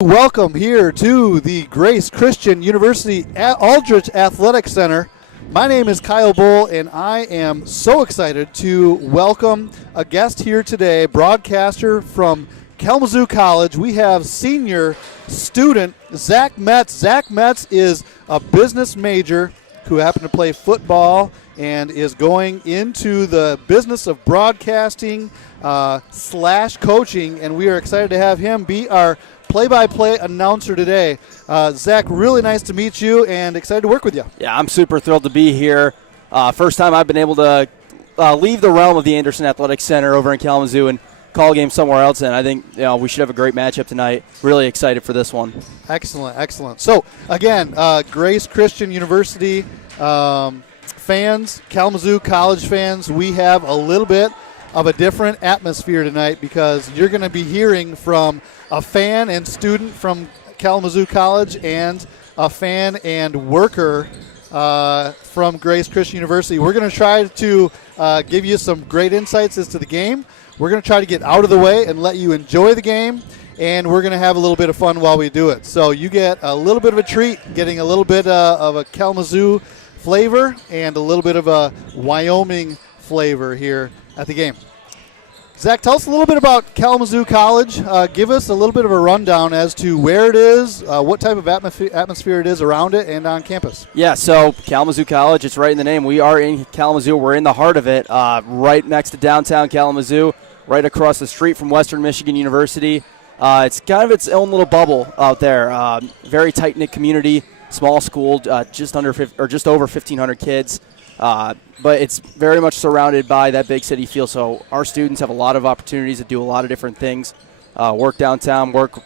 Welcome here to the Grace Christian University Aldrich Athletic Center. My name is Kyle Bull, and I am so excited to welcome a guest here today, broadcaster from Kalamazoo College. We have senior student Zach Metz. Zach Metz is a business major who happened to play football and is going into the business of broadcasting slash coaching, and we are excited to have him be our play-by-play announcer today. Zach, really nice to meet you and excited to work with you. Yeah, I'm super thrilled to be here. First time I've been able to leave the realm of the Anderson Athletic Center over in Kalamazoo and call a game somewhere else, and I think we should have a great matchup tonight. Really excited for this one. Excellent, excellent. So, again, Grace Christian University fans, Kalamazoo College fans, we have a little bit of a different atmosphere tonight because you're going to be hearing from a fan and student from Kalamazoo College and a fan and worker from Grace Christian University. We're going to try to give you some great insights as to the game. We're going to try to get out of the way and let you enjoy the game, and we're going to have a little bit of fun while we do it. So you get a little bit of a treat, getting a little bit of a Kalamazoo flavor and a little bit of a Wyoming flavor here at the game. Zach, tell us a little bit about Kalamazoo College. Give us a little bit of a rundown as to where it is, what type of atmosphere it is around it and on campus. Yeah, so Kalamazoo College, it's right in the name. We are in Kalamazoo. We're in the heart of it, right next to downtown Kalamazoo, right across the street from Western Michigan University. It's kind of its own little bubble out there. Very tight-knit community, small school, just over 1,500 kids. But it's very much surrounded by that big city feel, so our students have a lot of opportunities to do a lot of different things, work downtown, work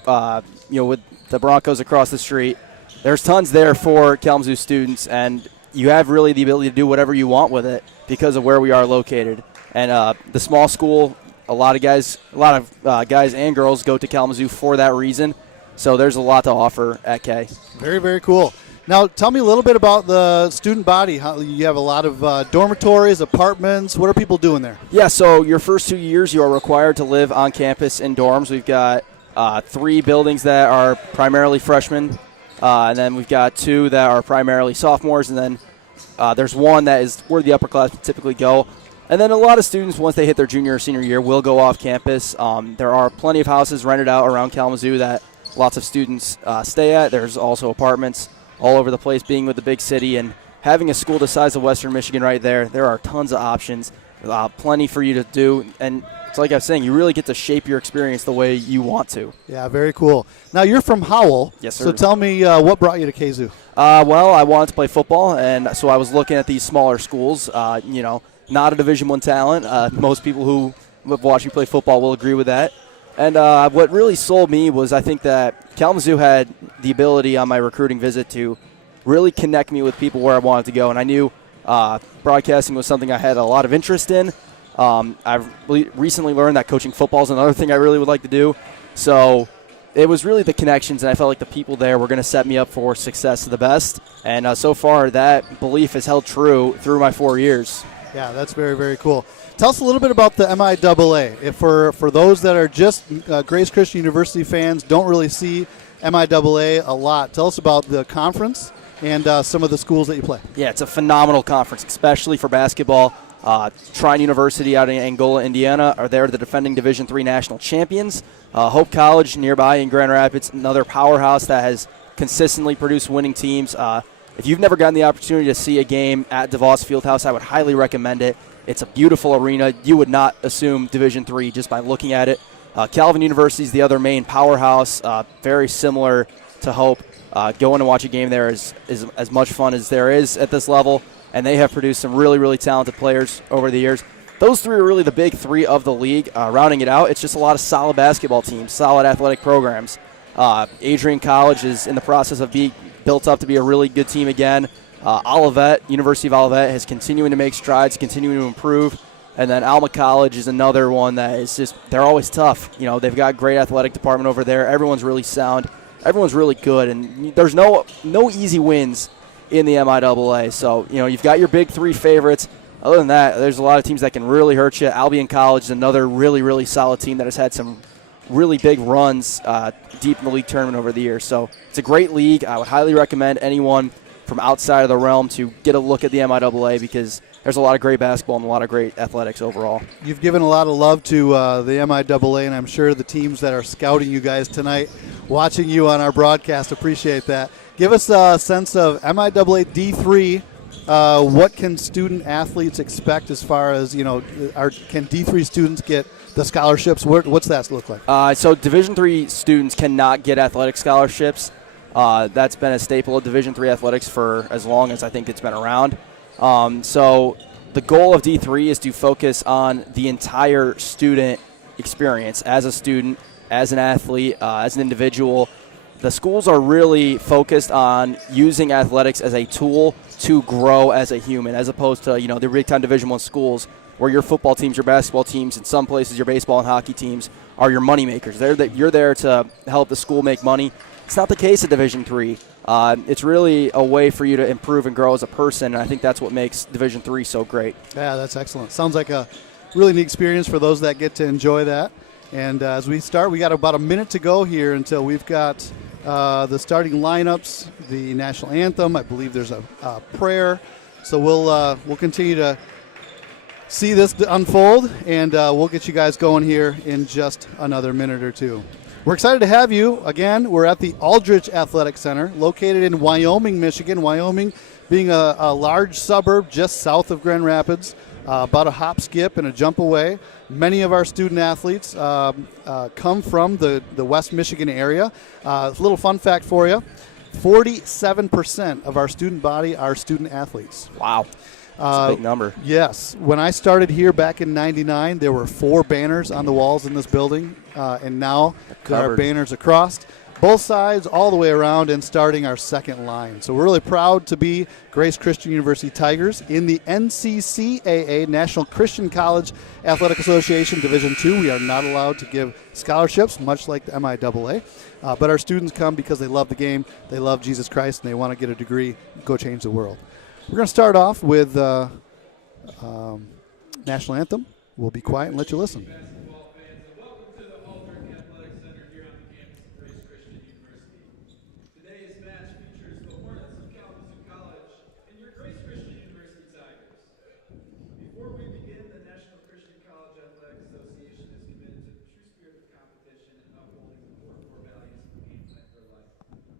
with the Broncos across the street. There's tons there for Kalamazoo students, and you have really the ability to do whatever you want with it because of where we are located. And the small school, a lot of guys and girls go to Kalamazoo for that reason, so there's a lot to offer at K. Very, very cool. Now, tell me a little bit about the student body. You have a lot of dormitories, apartments. What are people doing there? Yeah, so your first 2 years, you are required to live on campus in dorms. We've got 3 buildings that are primarily freshmen, and then we've got 2 that are primarily sophomores, and then there's 1 that is where the upperclassmen typically go. And then a lot of students, once they hit their junior or senior year, will go off campus. There are plenty of houses rented out around Kalamazoo that lots of students stay at. There's also apartments all over the place. Being with the big city and having a school the size of Western Michigan right there are tons of options, plenty for you to do. And it's like I was saying, you really get to shape your experience the way you want to. Yeah, very cool. Now, you're from Howell. Yes, sir. So tell me what brought you to KZoo? Well, I wanted to play football, and so I was looking at these smaller schools, not a Division I talent. Most people who have watched me play football will agree with that. And what really sold me was I think that Kalamazoo had the ability on my recruiting visit to really connect me with people where I wanted to go. And I knew broadcasting was something I had a lot of interest in. I've recently learned that coaching football is another thing I really would like to do. So it was really the connections, and I felt like the people there were going to set me up for success to the best. And so far, that belief has held true through my 4 years. Yeah, that's very, very cool. Tell us a little bit about the MIAA. If for those that are just Grace Christian University fans, don't really see MIAA a lot. Tell us about the conference and some of the schools that you play. Yeah, it's a phenomenal conference, especially for basketball. Trine University out in Angola, Indiana, are there the defending Division III national champions. Hope College nearby in Grand Rapids, another powerhouse that has consistently produced winning teams. If you've never gotten the opportunity to see a game at DeVos Fieldhouse, I would highly recommend it. It's a beautiful arena. You would not assume Division III just by looking at it. Calvin University is the other main powerhouse, very similar to Hope. Going to watch a game there is as much fun as there is at this level, and they have produced some really, really talented players over the years. Those 3 are really the big 3 of the league. Rounding it out, it's just a lot of solid basketball teams, solid athletic programs. Adrian College is in the process of being built up to be a really good team again. Olivet, University of Olivet, is continuing to make strides, continuing to improve. And then Alma College is another one that is just, they're always tough. They've got a great athletic department over there. Everyone's really sound. Everyone's really good. And there's no easy wins in the MIAA. So, you've got your big 3 favorites. Other than that, there's a lot of teams that can really hurt you. Albion College is another really, really solid team that has had some really big runs deep in the league tournament over the years. So it's a great league. I would highly recommend anyone from outside of the realm to get a look at the MIAA because there's a lot of great basketball and a lot of great athletics overall. You've given a lot of love to the MIAA, and I'm sure the teams that are scouting you guys tonight, watching you on our broadcast, appreciate that. Give us a sense of MIAA D3. What can student athletes expect as far as, can D3 students get the scholarships? What's that look like? So Division III students cannot get athletic scholarships. That's been a staple of Division III athletics for as long as I think it's been around. So the goal of D3 is to focus on the entire student experience as a student, as an athlete, as an individual. The schools are really focused on using athletics as a tool to grow as a human, as opposed to, the big-time Division I schools where your football teams, your basketball teams, in some places your baseball and hockey teams are your money makers. You're there to help the school make money. It's not the case at Division III. It's really a way for you to improve and grow as a person, and I think that's what makes Division III so great. Yeah, that's excellent. Sounds like a really neat experience for those that get to enjoy that. And as we start, we got about a minute to go here until we've got the starting lineups, the national anthem. I believe there's a prayer. So we'll continue to see this unfold, and we'll get you guys going here in just another minute or two. We're excited to have you. Again, we're at the Aldrich Athletic Center, located in Wyoming, Michigan. Wyoming being a large suburb just south of Grand Rapids, about a hop, skip, and a jump away. Many of our student athletes come from the West Michigan area. A little fun fact for you, 47% of our student body are student athletes. Wow. That's a big number. Yes. When I started here back in '99, there were 4 banners on the walls in this building, and now there are banners across both sides, all the way around, and starting our second line. So we're really proud to be Grace Christian University Tigers in the NCCAA, National Christian College Athletic Association Division II. We are not allowed to give scholarships, much like the MIAA, but our students come because they love the game, they love Jesus Christ, and they want to get a degree, go change the world. We're going to start off with national anthem. We'll be quiet and let you listen. Basketball fans, and welcome to the Aldrich Athletic Center here on the campus of Grace Christian University. Today's match features the Hornets of Kalamazoo College and your Grace Christian University Tigers. Before we begin, the National Christian College Athletic Association is committed to the true spirit of competition and upholding the core values of game plan for life: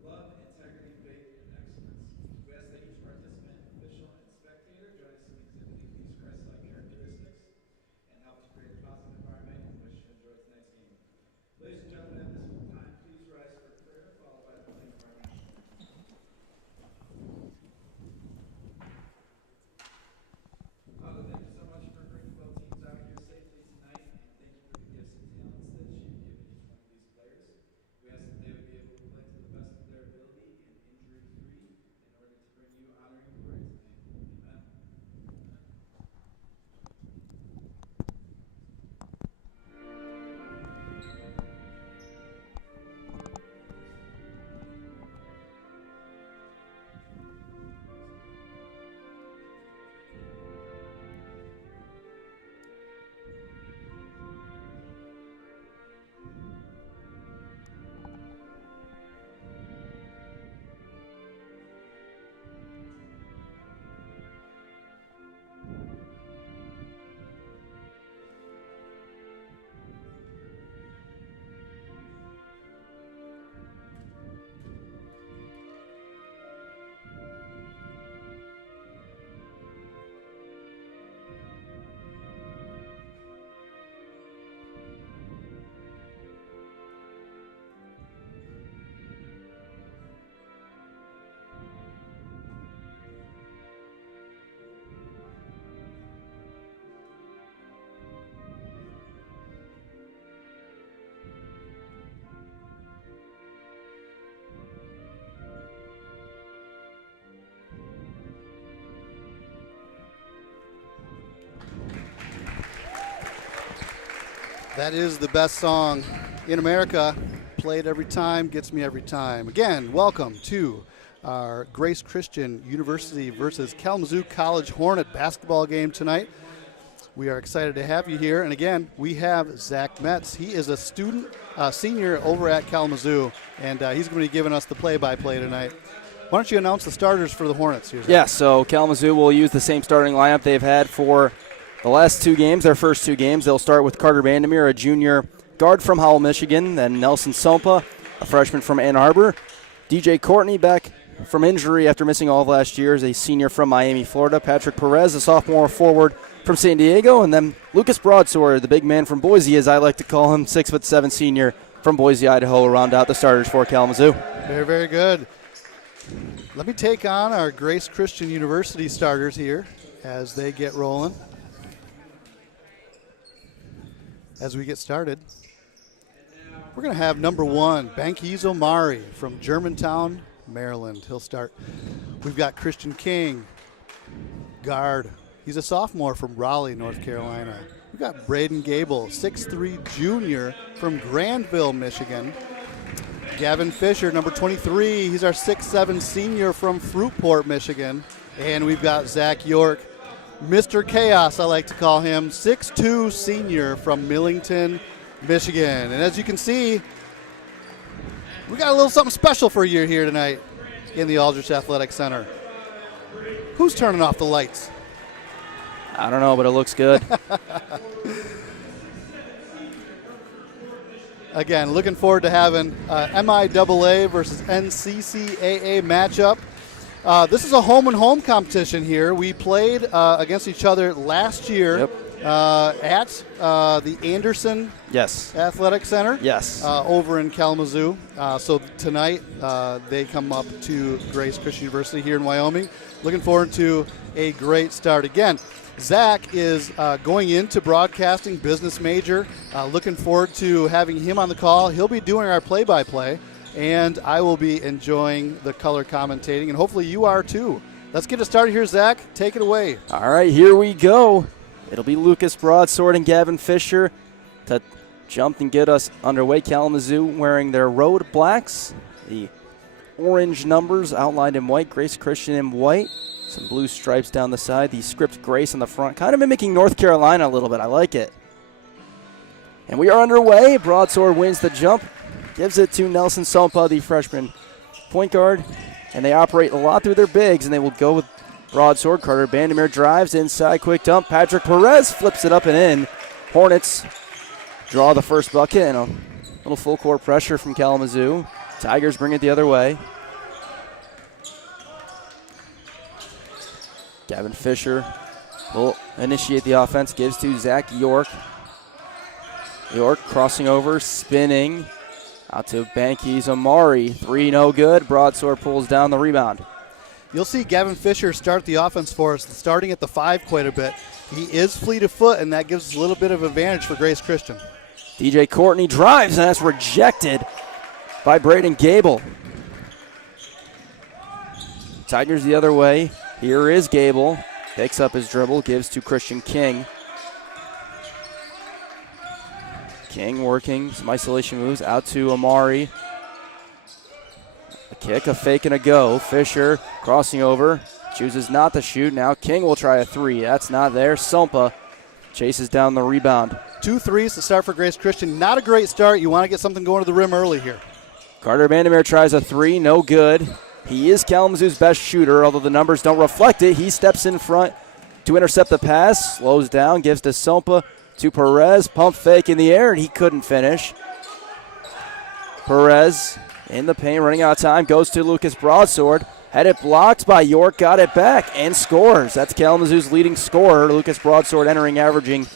love, integrity, faith, and excellence. We ask that each participant, official, and spectator join us in exhibiting these Christ-like characteristics and help to create a positive environment in which to enjoy tonight's game. Ladies and gentlemen, at this time, please rise for prayer, followed by the playing of our national anthem. Father, thank you so much for bringing both teams out here safely tonight, and thank you for the gifts and talents that you've given each one of these players. We ask that they would be able to play to the best of their ability and injury-free in order to bring you honor and glory tonight. Amen. That is the best song in America. Played every time, gets me every time. Again, welcome to our Grace Christian University versus Kalamazoo College Hornet basketball game tonight. We are excited to have you here. And again, we have Zach Metz. He is a senior over at Kalamazoo, and he's going to be giving us the play-by-play tonight. Why don't you announce the starters for the Hornets here, Zach? Yeah, so Kalamazoo will use the same starting lineup they've had for the last 2 games, their first 2 games. They'll start with Carter Vandermeer, a junior guard from Howell, Michigan, then Nelson Sompa, a freshman from Ann Arbor, DJ Courtney back from injury after missing all of last year is a senior from Miami, Florida, Patrick Perez, a sophomore forward from San Diego, and then Lucas Broadsword, the big man from Boise, as I like to call him, 6'7" senior from Boise, Idaho, will round out the starters for Kalamazoo. Very, very good. Let me take on our Grace Christian University starters here as they get rolling. As we get started, we're going to have number 1, Bankiz Omari from Germantown, Maryland. He'll start. We've got Christian King, guard. He's a sophomore from Raleigh, North Carolina. We've got Braden Gable, 6'3" junior from Grandville, Michigan. Gavin Fisher, number 23. He's our 6'7" senior from Fruitport, Michigan. And we've got Zach York, Mr. Chaos, I like to call him, 6'2" senior from Millington, Michigan. And as you can see, we got a little something special for you here tonight in the Aldrich Athletic Center. Who's turning off the lights? I don't know, but it looks good. Again, looking forward to having MIAA versus NCCAA matchup. This is a home-and-home competition here. We played against each other last year at the Anderson Athletic Center over in Kalamazoo. So tonight they come up to Grace Christian University here in Wyoming. Looking forward to a great start. Again, Zach is going into broadcasting, business major. Looking forward to having him on the call. He'll be doing our play-by-play, and I will be enjoying the color commentating, and hopefully you are too. Let's get it started here, Zach. Take it away. All right, here we go. It'll be Lucas Broadsword and Gavin Fisher to jump and get us underway. Kalamazoo wearing their road blacks, the orange numbers outlined in white, Grace Christian in white. Some blue stripes down the side, the script Grace on the front, kind of mimicking North Carolina a little bit. I like it. And we are underway. Broadsword wins the jump, gives it to Nelson Sompa, the freshman point guard. And they operate a lot through their bigs, and they will go with Broadsword. Carter Vandermeer drives inside, quick dump. Patrick Perez flips it up and in. Hornets draw the first bucket, and a little full court pressure from Kalamazoo. Tigers bring it the other way. Gavin Fisher will initiate the offense, gives to Zach York. York crossing over, spinning, out to Bankiz Omari. 3 no good. Broadsword pulls down the rebound. You'll see Gavin Fisher start the offense for us, starting at the 5 quite a bit. He is fleet of foot, and that gives us a little bit of advantage for Grace Christian. DJ Courtney drives, and that's rejected by Braden Gable. Tigers the other way. Here is Gable. Picks up his dribble, gives to Christian King. King working some isolation moves out to Omari. A kick, a fake, and a go. Fisher crossing over, chooses not to shoot. Now King will try a 3. That's not there. Sompa chases down the rebound. 2 threes to start for Grace Christian. Not a great start. You want to get something going to the rim early here. Carter Vandermeer tries a 3, no good. He is Kalamazoo's best shooter, although the numbers don't reflect it. He steps in front to intercept the pass, slows down, gives to Sompa, to Perez, pump fake in the air, and he couldn't finish. Perez in the paint, running out of time, goes to Lucas Broadsword. Had it blocked by York, got it back, and scores. That's Kalamazoo's leading scorer, Lucas Broadsword, averaging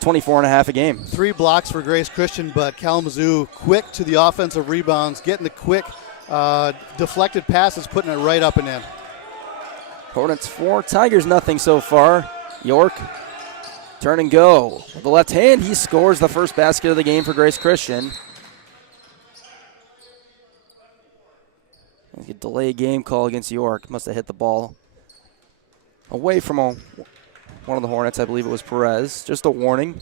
24.5 a game. 3 blocks for Grace Christian, but Kalamazoo quick to the offensive rebounds, getting the quick deflected passes, putting it right up and in. Hornets 4, Tigers nothing so far. York, turn and go. With the left hand, he scores the first basket of the game for Grace Christian. A delay game call against York. Must have hit the ball away from one of the Hornets. I believe it was Perez. Just a warning.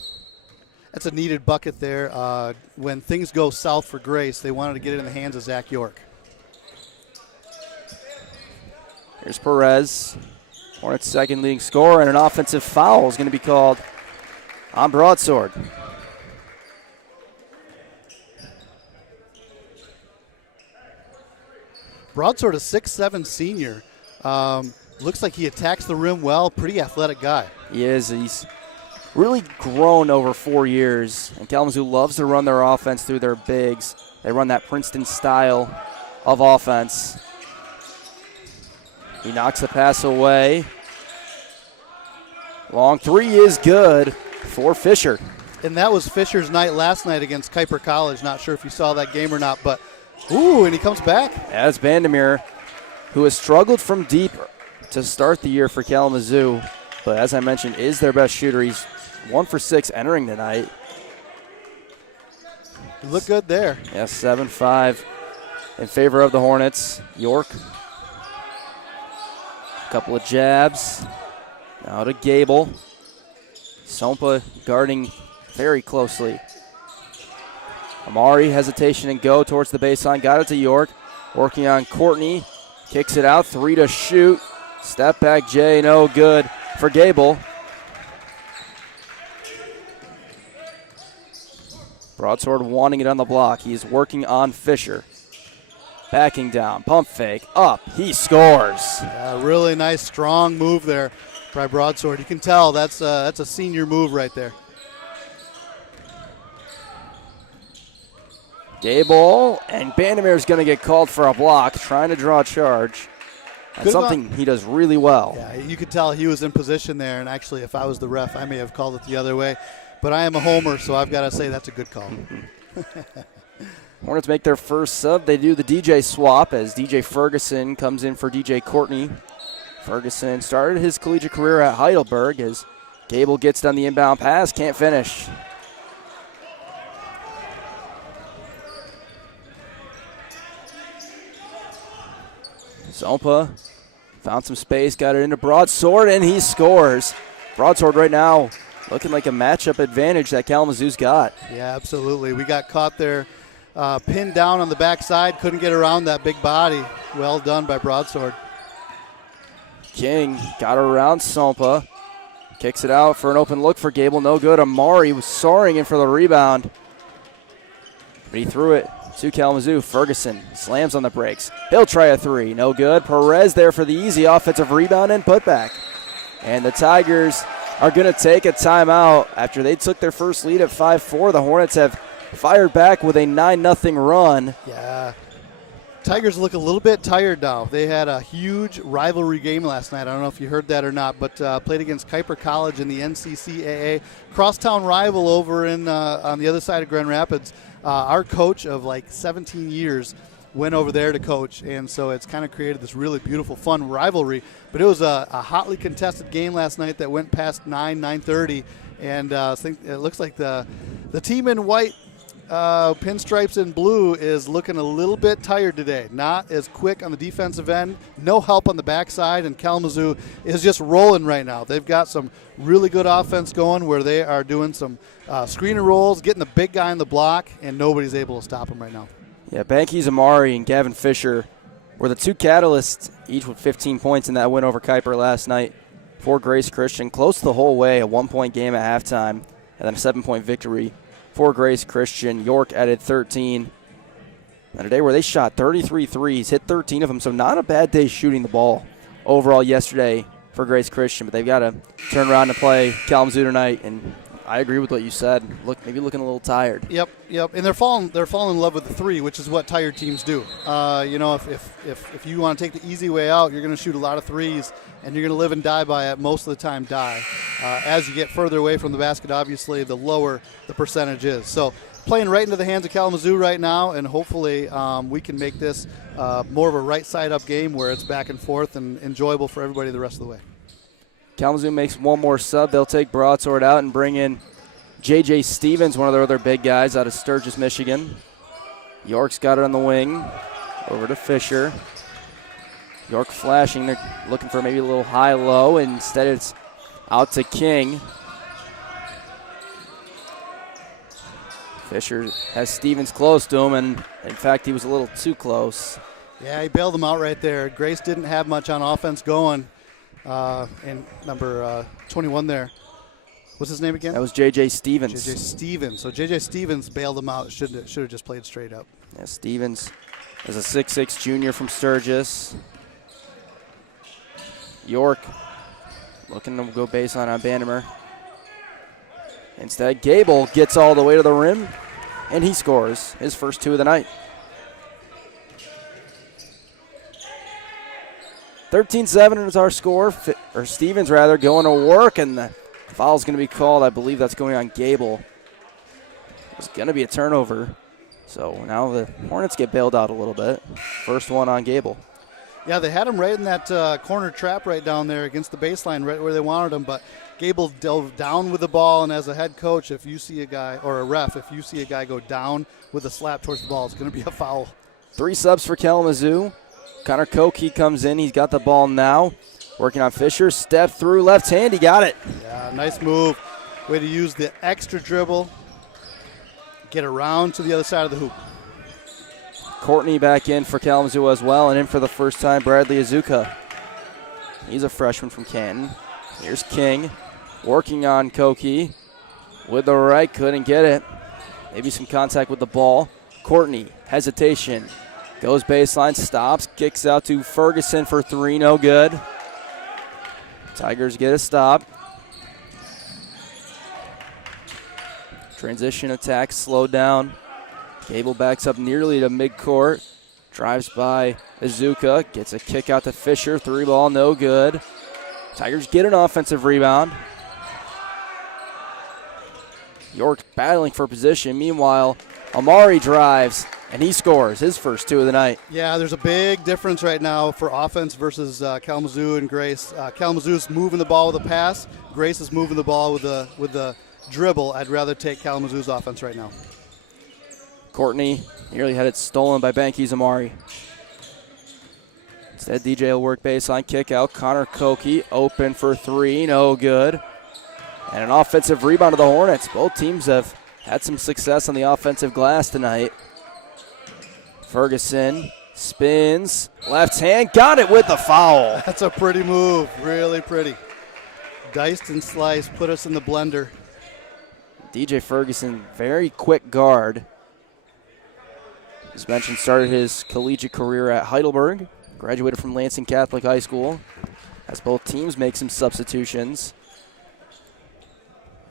That's a needed bucket there. When things go south for Grace, they wanted to get it in the hands of Zach York. Here's Perez, Hornets' second leading scorer, and an offensive foul is going to be called on Broadsword. Broadsword, a 6'7" senior. Looks like he attacks the rim well. Pretty athletic guy. He is. He's really grown over 4 years. And Kalamazoo loves to run their offense through their bigs. They run that Princeton style of offense. He knocks the pass away. Long three is good for Fisher. And that was Fisher's night last night against Kuiper College. Not sure if you saw that game or not, but ooh, and he comes back. As Vandermeer, who has struggled from deep to start the year for Kalamazoo, but as I mentioned, is their best shooter. He's 1 for 6 entering tonight. You look good there. Yeah, 7-5 in favor of the Hornets. York, a couple of jabs. Now to Gable. Sompa guarding very closely. Amari, hesitation and go towards the baseline. Got it to York. Working on Courtney. Kicks it out. 3 to shoot. Step back Jay, no good for Gable. Broadsword wanting it on the block. He's working on Fisher. Backing down. Pump fake. Up. He scores. Yeah, really nice, strong move there by Broadsword. You can tell that's a senior move right there. Gable, and Vandermeer's going to get called for a block, trying to draw a charge. That's something he does really well. Yeah, you could tell he was in position there, and actually if I was the ref, I may have called it the other way. But I am a homer, so I've got to say that's a good call. Hornets make their first sub. They do the DJ swap as DJ Ferguson comes in for DJ Courtney. Ferguson started his collegiate career at Heidelberg as Gable gets down the inbound pass, can't finish. Sompa found some space, got it into Broadsword, and he scores. Broadsword right now looking like a matchup advantage that Kalamazoo's got. Yeah, absolutely. We got caught there, pinned down on the backside, couldn't get around that big body. Well done by Broadsword. King got around Sompa, kicks it out for an open look for Gable, no good. Amari was soaring in for the rebound, but he threw it to Kalamazoo. Ferguson slams on the brakes. He'll try a 3. No good. Perez there for the easy offensive rebound and putback. And the Tigers are going to take a timeout after they took their first lead at 5-4. The Hornets have fired back with a 9-0 run. Yeah. Tigers look a little bit tired now. They had a huge rivalry game last night. I don't know if you heard that or not, but played against Kuiper College in the NCCAA. Crosstown rival over in on the other side of Grand Rapids. Our coach of like 17 years went over there to coach, and so it's kind of created this really beautiful, fun rivalry. But it was a hotly contested game last night that went past 9:30, and I think it looks like the team in white, pinstripes in blue, is looking a little bit tired today. Not as quick on the defensive end, no help on the backside, and Kalamazoo is just rolling right now. They've got some really good offense going where they are doing some screen and rolls, getting the big guy in the block, and nobody's able to stop them right now. Yeah, Bankies Amari and Gavin Fisher were the two catalysts, each with 15 points in that win over Kuiper last night for Grace Christian. Close the whole way, a 1-point game at halftime, and then a 7-point victory for Grace Christian. York added 13. And a day where they shot 33 threes, hit 13 of them, so not a bad day shooting the ball overall yesterday for Grace Christian, but they've got to turn around and play Kalamazoo tonight, and I agree with what you said. Maybe looking a little tired. Yep, and they're falling in love with the 3, which is what tired teams do. If you want to take the easy way out, you're going to shoot a lot of threes, and you're going to live and die by it. Most of the time, die. As you get further away from the basket, obviously, the lower the percentage is. So playing right into the hands of Kalamazoo right now, and hopefully we can make this more of a right side up game where it's back and forth and enjoyable for everybody the rest of the way. Kalamazoo makes one more sub. They'll take Broadsword out and bring in J.J. Stevens, one of their other big guys out of Sturgis, Michigan. York's got it on the wing. Over to Fisher. York flashing. They're looking for maybe a little high-low. Instead, it's out to King. Fisher has Stevens close to him, and in fact, he was a little too close. Yeah, he bailed him out right there. Grace didn't have much on offense going. And number 21 there What's his name again? That was J.J. Stevens. J.J. Stevens. So J.J. Stevens bailed him out. Should have just played straight up. Yeah, Stevens is a 6'6 junior from Sturgis. York looking to go baseline on Bandemer. Instead, Gable gets all the way to the rim, and he scores his first 2 of the night. 13-7 is our score. Or Stevens, rather, going to work, and the foul's going to be called. I believe that's going on Gable. It's going to be a turnover. So now the Hornets get bailed out a little bit. First one on Gable. Yeah, they had him right in that corner trap right down there against the baseline, right where they wanted him. But Gable dove down with the ball, and as a head coach, if you see a guy, or a ref, if you see a guy go down with a slap towards the ball, it's going to be a foul. 3 subs for Kalamazoo. Connor Koke comes in. He's got the ball now. Working on Fisher. Step through left hand. He got it. Yeah, nice move. Way to use the extra dribble. Get around to the other side of the hoop. Courtney back in for Kalamazoo as well, and in for the first time, Bradley Azuka. He's a freshman from Canton. Here's King working on Koke with the right, couldn't get it. Maybe some contact with the ball. Courtney, hesitation, goes baseline, stops, kicks out to Ferguson for 3, no good. Tigers get a stop. Transition attack slowed down. Gable backs up nearly to midcourt. Drives by Azuka. Gets a kick out to Fisher. 3 ball, no good. Tigers get an offensive rebound. York battling for position. Meanwhile, Amari drives, and he scores his first 2 of the night. Yeah, there's a big difference right now for offense versus Kalamazoo and Grace. Kalamazoo's moving the ball with a pass. Grace is moving the ball with the dribble. I'd rather take Kalamazoo's offense right now. Courtney nearly had it stolen by Banky's Amari. Instead, DJ will work baseline, kick out. Connor Koke open for 3, no good. And an offensive rebound to the Hornets. Both teams have had some success on the offensive glass tonight. Ferguson spins, left hand, got it with the foul. That's a pretty move, really pretty. Diced and sliced, put us in the blender. DJ Ferguson, very quick guard. As mentioned, started his collegiate career at Heidelberg, graduated from Lansing Catholic High School, as both teams make some substitutions.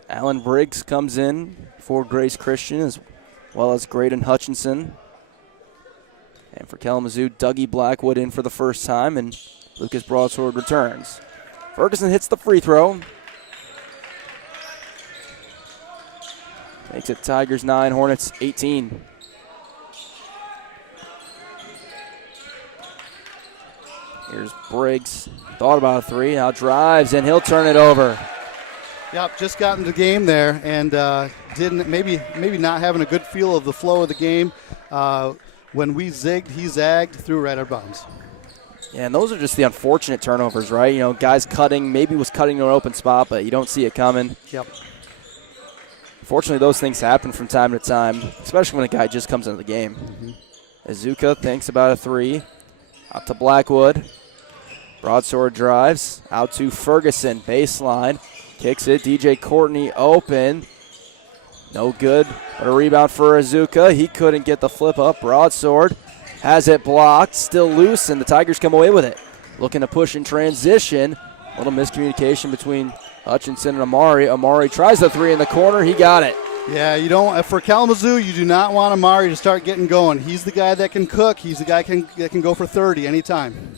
Alan Briggs comes in for Grace Christian, as well as Graydon Hutchinson. And for Kalamazoo, Dougie Blackwood in for the first time, and Lucas Broadsword returns. Ferguson hits the free throw. Makes it Tigers 9, Hornets 18. Here's Briggs. Thought about a 3. Now drives, and he'll turn it over. Yep, just got into the game there, and didn't maybe not having a good feel of the flow of the game. When we zigged, he zagged, threw right out of bounds. Yeah, and those are just the unfortunate turnovers, right? You know, guys cutting, maybe was cutting to an open spot, but you don't see it coming. Yep. Fortunately, those things happen from time to time, especially when a guy just comes into the game. Azuka thinks about a 3. Out to Blackwood. Broadsword drives. Out to Ferguson. Baseline. Kicks it. DJ Courtney open. No good. But a rebound for Azuka. He couldn't get the flip up. Broadsword has it blocked. Still loose, and the Tigers come away with it. Looking to push in transition. A little miscommunication between Hutchinson and Amari. Amari tries the 3 in the corner. He got it. Yeah, you don't. For Kalamazoo, you do not want Amari to start getting going. He's the guy that can cook. He's the guy that can go for 30 anytime.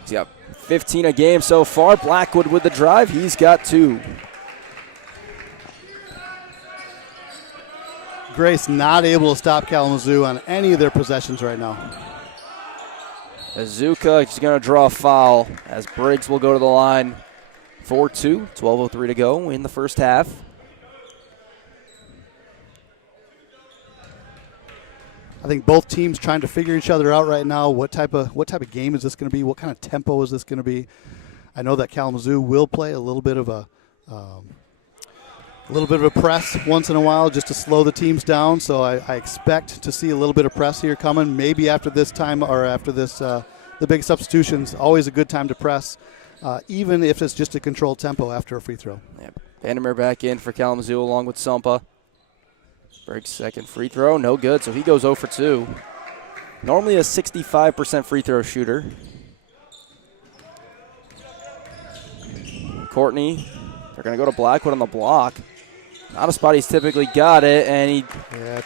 He's got 15 a game so far. Blackwood with the drive. He's got 2. Grace not able to stop Kalamazoo on any of their possessions right now. Azuka is going to draw a foul as Briggs will go to the line. 4-2, 12:03 to go in the first half. I think both teams trying to figure each other out right now. What type of game is this going to be? What kind of tempo is this going to be? I know that Kalamazoo will play a little bit of a press once in a while just to slow the teams down. So I expect to see a little bit of press here coming. Maybe after this time or after this, the big substitutions. Always a good time to press, even if it's just a controlled tempo after a free throw. Yep. Vandermeer back in for Kalamazoo along with Sumpa. Briggs second free throw, no good, so he goes 0 for 2. Normally a 65% free throw shooter. Courtney, they're going to go to Blackwood on the block. Not a spot he's typically got it, and he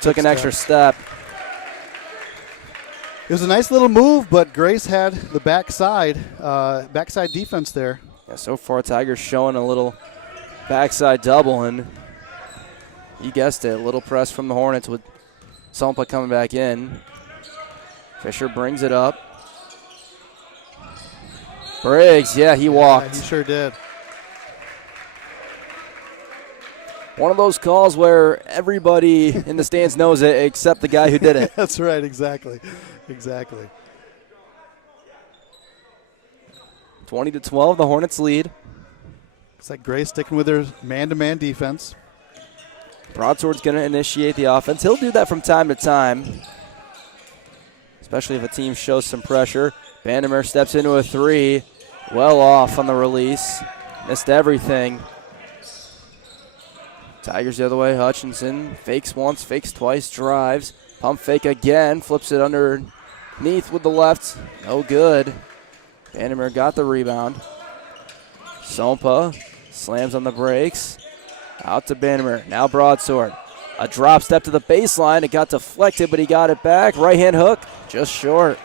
took an extra step. It was a nice little move, but Grace had the backside defense there. Yeah, so far Tigers showing a little backside double, and you guessed it, a little press from the Hornets with Sumpa coming back in. Fisher brings it up. Briggs, yeah, he walked. Yeah, he sure did. One of those calls where everybody in the stands knows it except the guy who did it. That's right, exactly. 20-12, the Hornets lead. Looks like Grace sticking with their man-to-man defense. Broadsword's going to initiate the offense. He'll do that from time to time, especially if a team shows some pressure. Vandermeer steps into a three. Well off on the release. Missed everything. Tigers the other way. Hutchinson fakes once, fakes twice, drives. Pump fake again. Flips it underneath with the left. No good. Vandermeer got the rebound. Sumpa slams on the brakes. Out to Vandermeer. Now Broadsword. A drop step to the baseline. It got deflected, but he got it back. Right-hand hook. Just short.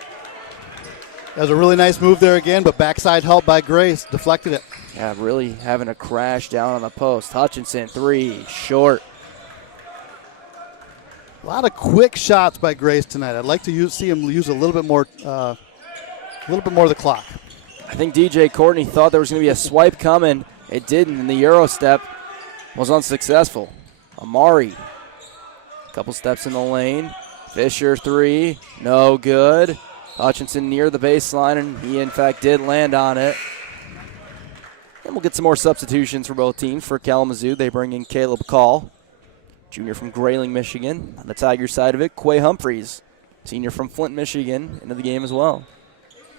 That was a really nice move there again, but backside help by Grace. Deflected it. Yeah, really having a crash down on the post. Hutchinson, three, short. A lot of quick shots by Grace tonight. I'd like to see him use a little bit more of the clock. I think DJ Courtney thought there was going to be a swipe coming. It didn't, and the Euro step was unsuccessful. Amari, a couple steps in the lane. Fisher, three, no good. Hutchinson near the baseline, and he, in fact, did land on it. And we'll get some more substitutions for both teams. For Kalamazoo, they bring in Caleb Call, junior from Grayling, Michigan. On the Tiger side of it, Quay Humphreys, senior from Flint, Michigan, into the game as well.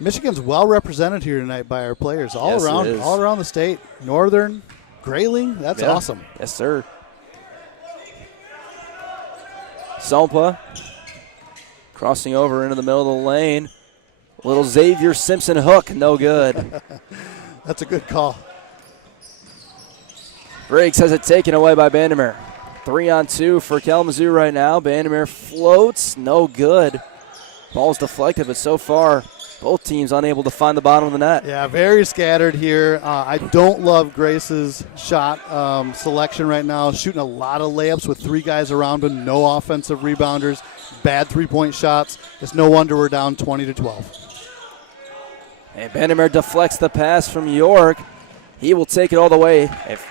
Michigan's well represented here tonight by our players all Yes, around the state. Northern, Grayling, that's awesome. Yes, sir. Sumpa crossing over into the middle of the lane. Little Xavier Simpson hook, no good. That's a good call. Briggs has it taken away by Vandermeer. 3-on-2 for Kalamazoo right now. Vandermeer floats, no good. Ball's deflected, but so far both teams unable to find the bottom of the net. Yeah, very scattered here. I don't love Grace's shot selection right now. Shooting a lot of layups with three guys around him, no offensive rebounders, bad three-point shots. It's no wonder we're down 20-12. And Vandermeer deflects the pass from York. He will take it all the way. If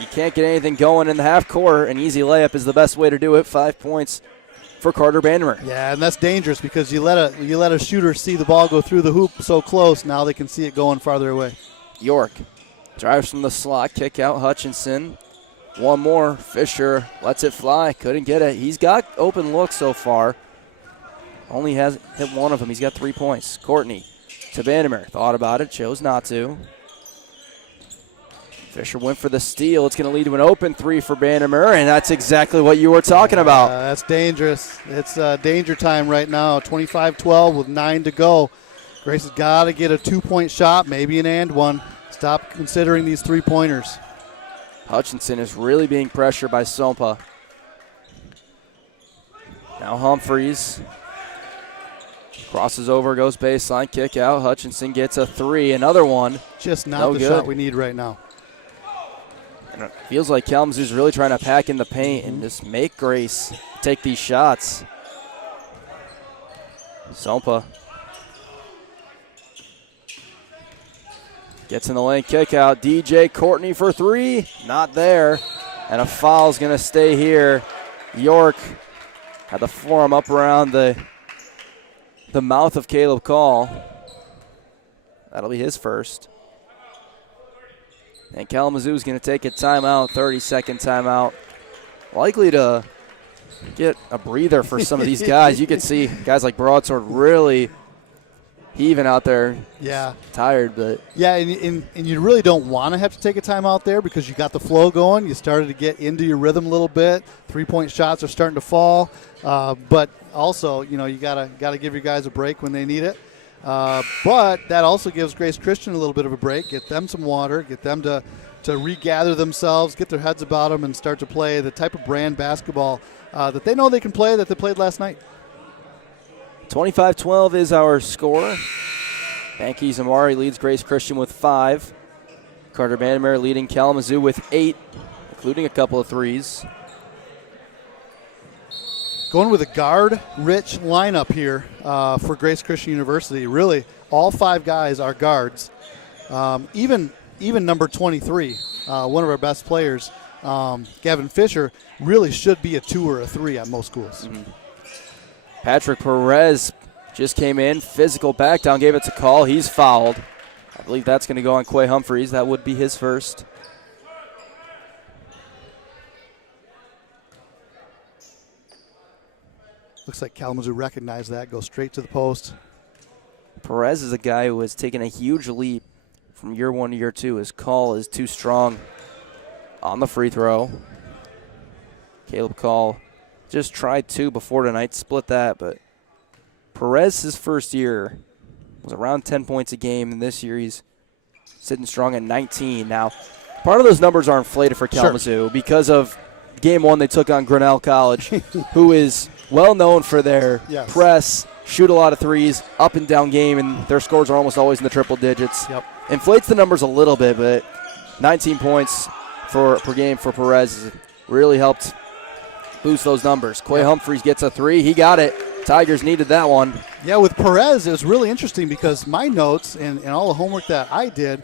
you can't get anything going in the half court, an easy layup is the best way to do it. 5 points for Carter Vandermeer. Yeah, and that's dangerous because you let a shooter see the ball go through the hoop so close. Now they can see it going farther away. York drives from the slot, kick out Hutchinson. One more. Fisher lets it fly. Couldn't get it. He's got open looks so far. Only has hit one of them. He's got 3 points. Courtney to Vandermeer. Thought about it. Chose not to. Fisher went for the steal. It's going to lead to an open three for Vandermeer, and that's exactly what you were talking about. That's dangerous. It's danger time right now. 25-12 with 9 to go. Grace has got to get a 2-point shot, maybe an and one. Stop considering these three-pointers. Hutchinson is really being pressured by Sumpa. Now Humphreys crosses over, goes baseline, kick out. Hutchinson gets a three, another one. Just not no the good. shot we need right now. And it feels like Kalamazoo's really trying to pack in the paint and just make Grace take these shots. Sumpa gets in the lane, kick out. DJ Courtney for three, not there. And a foul's going to stay here. York had the forearm up around the mouth of Caleb Call. That'll be his first. And Kalamazoo's going to take a timeout, 30-second timeout. Likely to get a breather for some of these guys. You can see guys like Broadsword really he even out there Yeah. tired, but Yeah, and you really don't want to have to take a time out there because you got the flow going. You started to get into your rhythm a little bit. 3-point shots are starting to fall, but also, you gotta give your guys a break when they need it. But that also gives Grace Christian a little bit of a break. Get them some water. Get them to regather themselves, get their heads about them, and start to play the type of brand basketball that they know they can play that they played last night. 25-12 is our score. Banky Zamari leads Grace Christian with 5. Carter Vandermeer leading Kalamazoo with 8, including a couple of threes. Going with a guard-rich lineup here for Grace Christian University. Really, all 5 guys are guards. Even number 23, one of our best players, Gavin Fisher, really should be a 2 or a 3 at most schools. Mm-hmm. Patrick Perez just came in, physical back down, gave it to Call. He's fouled. I believe that's going to go on Quay Humphreys. That would be his first. Looks like Kalamazoo recognized that, go straight to the post. Perez is a guy who has taken a huge leap from year 1 to year 2. His Call is too strong on the free throw. Caleb Call just tried 2 before tonight, split that, but Perez, his first year, was around 10 points a game, and this year he's sitting strong at 19. Now, part of those numbers are inflated for Kalamazoo because of game 1 they took on Grinnell College, who is well known for their press, shoot a lot of threes, up and down game, and their scores are almost always in the triple digits. Yep. Inflates the numbers a little bit, but 19 points per game for Perez really helped boost those numbers. Quay Humphreys gets a 3. He got it. Tigers needed that one. Yeah, with Perez, it was really interesting because my notes and all the homework that I did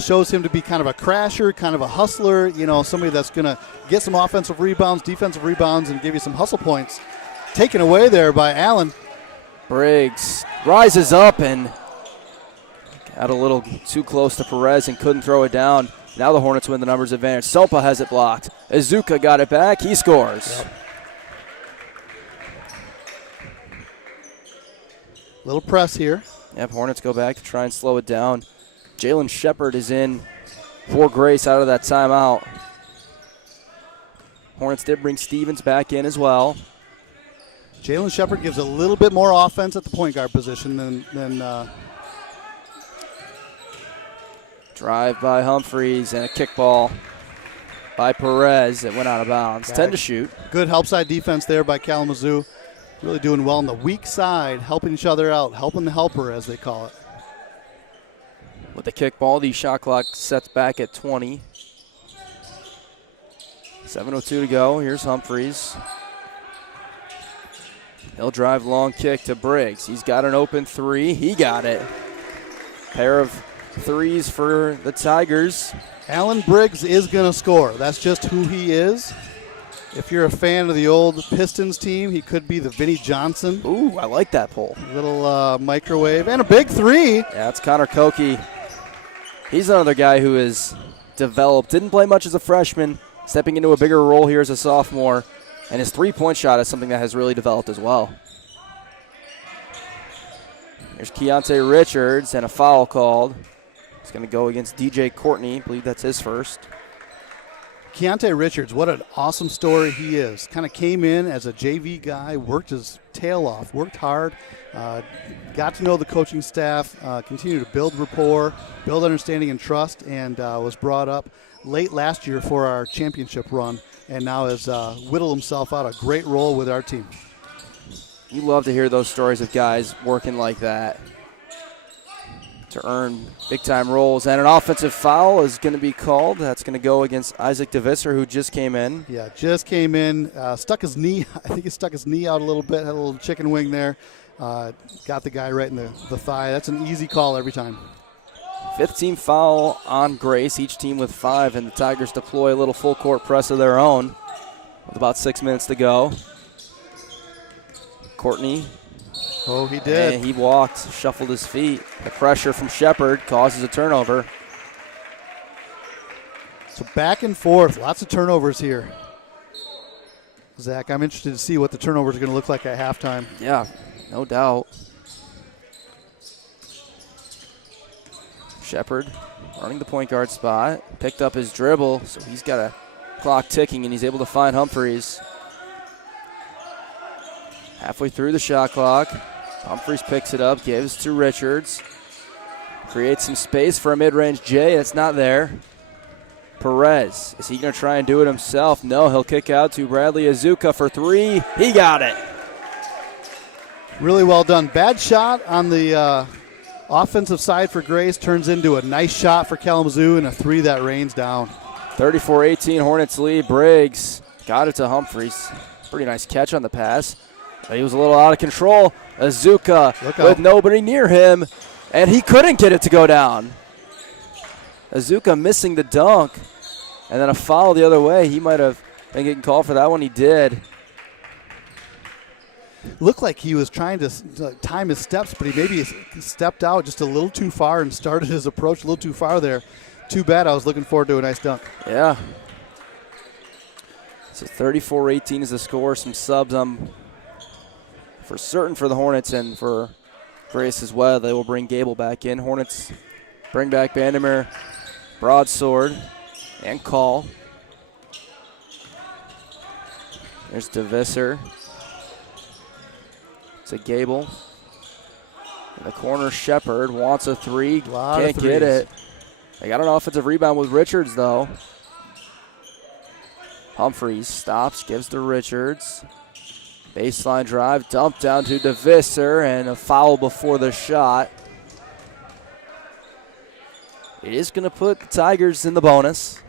shows him to be kind of a crasher, kind of a hustler, somebody that's going to get some offensive rebounds, defensive rebounds, and give you some hustle points. Taken away there by Allen. Briggs rises up and got a little too close to Perez and couldn't throw it down. Now the Hornets win the numbers advantage. Sopa has it blocked. Izuka got it back. He scores. Yep. Little press here. Yep, Hornets go back to try and slow it down. Jalen Shepard is in for Grace out of that timeout. Hornets did bring Stevens back in as well. Jalen Shepard gives a little bit more offense at the point guard position than Drive by Humphreys and a kickball by Perez. It went out of bounds. 10 to shoot. Good help side defense there by Kalamazoo. Really doing well on the weak side, helping each other out, helping the helper, as they call it. With the kickball, the shot clock sets back at 20. 7:02 to go. Here's Humphreys. He'll drive long kick to Briggs. He's got an open 3. He got it. Pair of threes for the Tigers. Allen Briggs is going to score. That's just who he is. If you're a fan of the old Pistons team, he could be the Vinnie Johnson. Ooh, I like that pull. Little microwave. And a big 3. Yeah, it's Connor Koke. He's another guy who is developed. Didn't play much as a freshman. Stepping into a bigger role here as a sophomore. And his three-point shot is something that has really developed as well. There's Keontae Richards and a foul called. It's going to go against DJ Courtney. I believe that's his first. Keontae Richards, what an awesome story he is. Kind of came in as a JV guy, worked his tail off, worked hard, got to know the coaching staff, continued to build rapport, build understanding and trust, and was brought up late last year for our championship run, and now has whittled himself out a great role with our team. You love to hear those stories of guys working like that to earn big-time roles. And an offensive foul is going to be called. That's going to go against Isaac DeVisser, who just came in. Yeah, just came in, stuck his knee. I think he stuck his knee out a little bit, had a little chicken wing there. Got the guy right in the thigh. That's an easy call every time. 5th team foul on Grace, each team with 5, and the Tigers deploy a little full-court press of their own with about 6 minutes to go. Courtney. Oh, he did. And he walked, shuffled his feet. The pressure from Shepard causes a turnover. So back and forth, lots of turnovers here. Zach, I'm interested to see what the turnovers are going to look like at halftime. Yeah, no doubt. Shepard running the point guard spot. Picked up his dribble, so he's got a clock ticking, and he's able to find Humphreys. Halfway through the shot clock. Humphreys picks it up, gives to Richards. Creates some space for a mid-range J. That's not there. Perez, is he going to try and do it himself? No, he'll kick out to Bradley Azuka for three. He got it. Really well done. Bad shot on the offensive side for Grace. Turns into a nice shot for Kalamazoo and a three that rains down. 34-18 Hornets lead. Briggs got it to Humphreys. Pretty nice catch on the pass. But he was a little out of control. Azuka with nobody near him, and he couldn't get it to go down. Azuka missing the dunk, and then a foul the other way. He might have been getting called for that one. He did. Looked like he was trying to time his steps, but he maybe stepped out just a little too far and started his approach a little too far there. Too bad. I was looking forward to a nice dunk. Yeah. So 34-18 is the score. Some subs for certain for the Hornets and for Grace as well. They will bring Gable back in. Hornets bring back Vandermeer, Broadsword, and Call. There's DeVisser. To Gable. In the corner, Shepard wants a three. Can't get it. They got an offensive rebound with Richards, though. Humphreys stops, gives to Richards. Baseline drive, dump down to DeVisser, and a foul before the shot. It is going to put the Tigers in the bonus.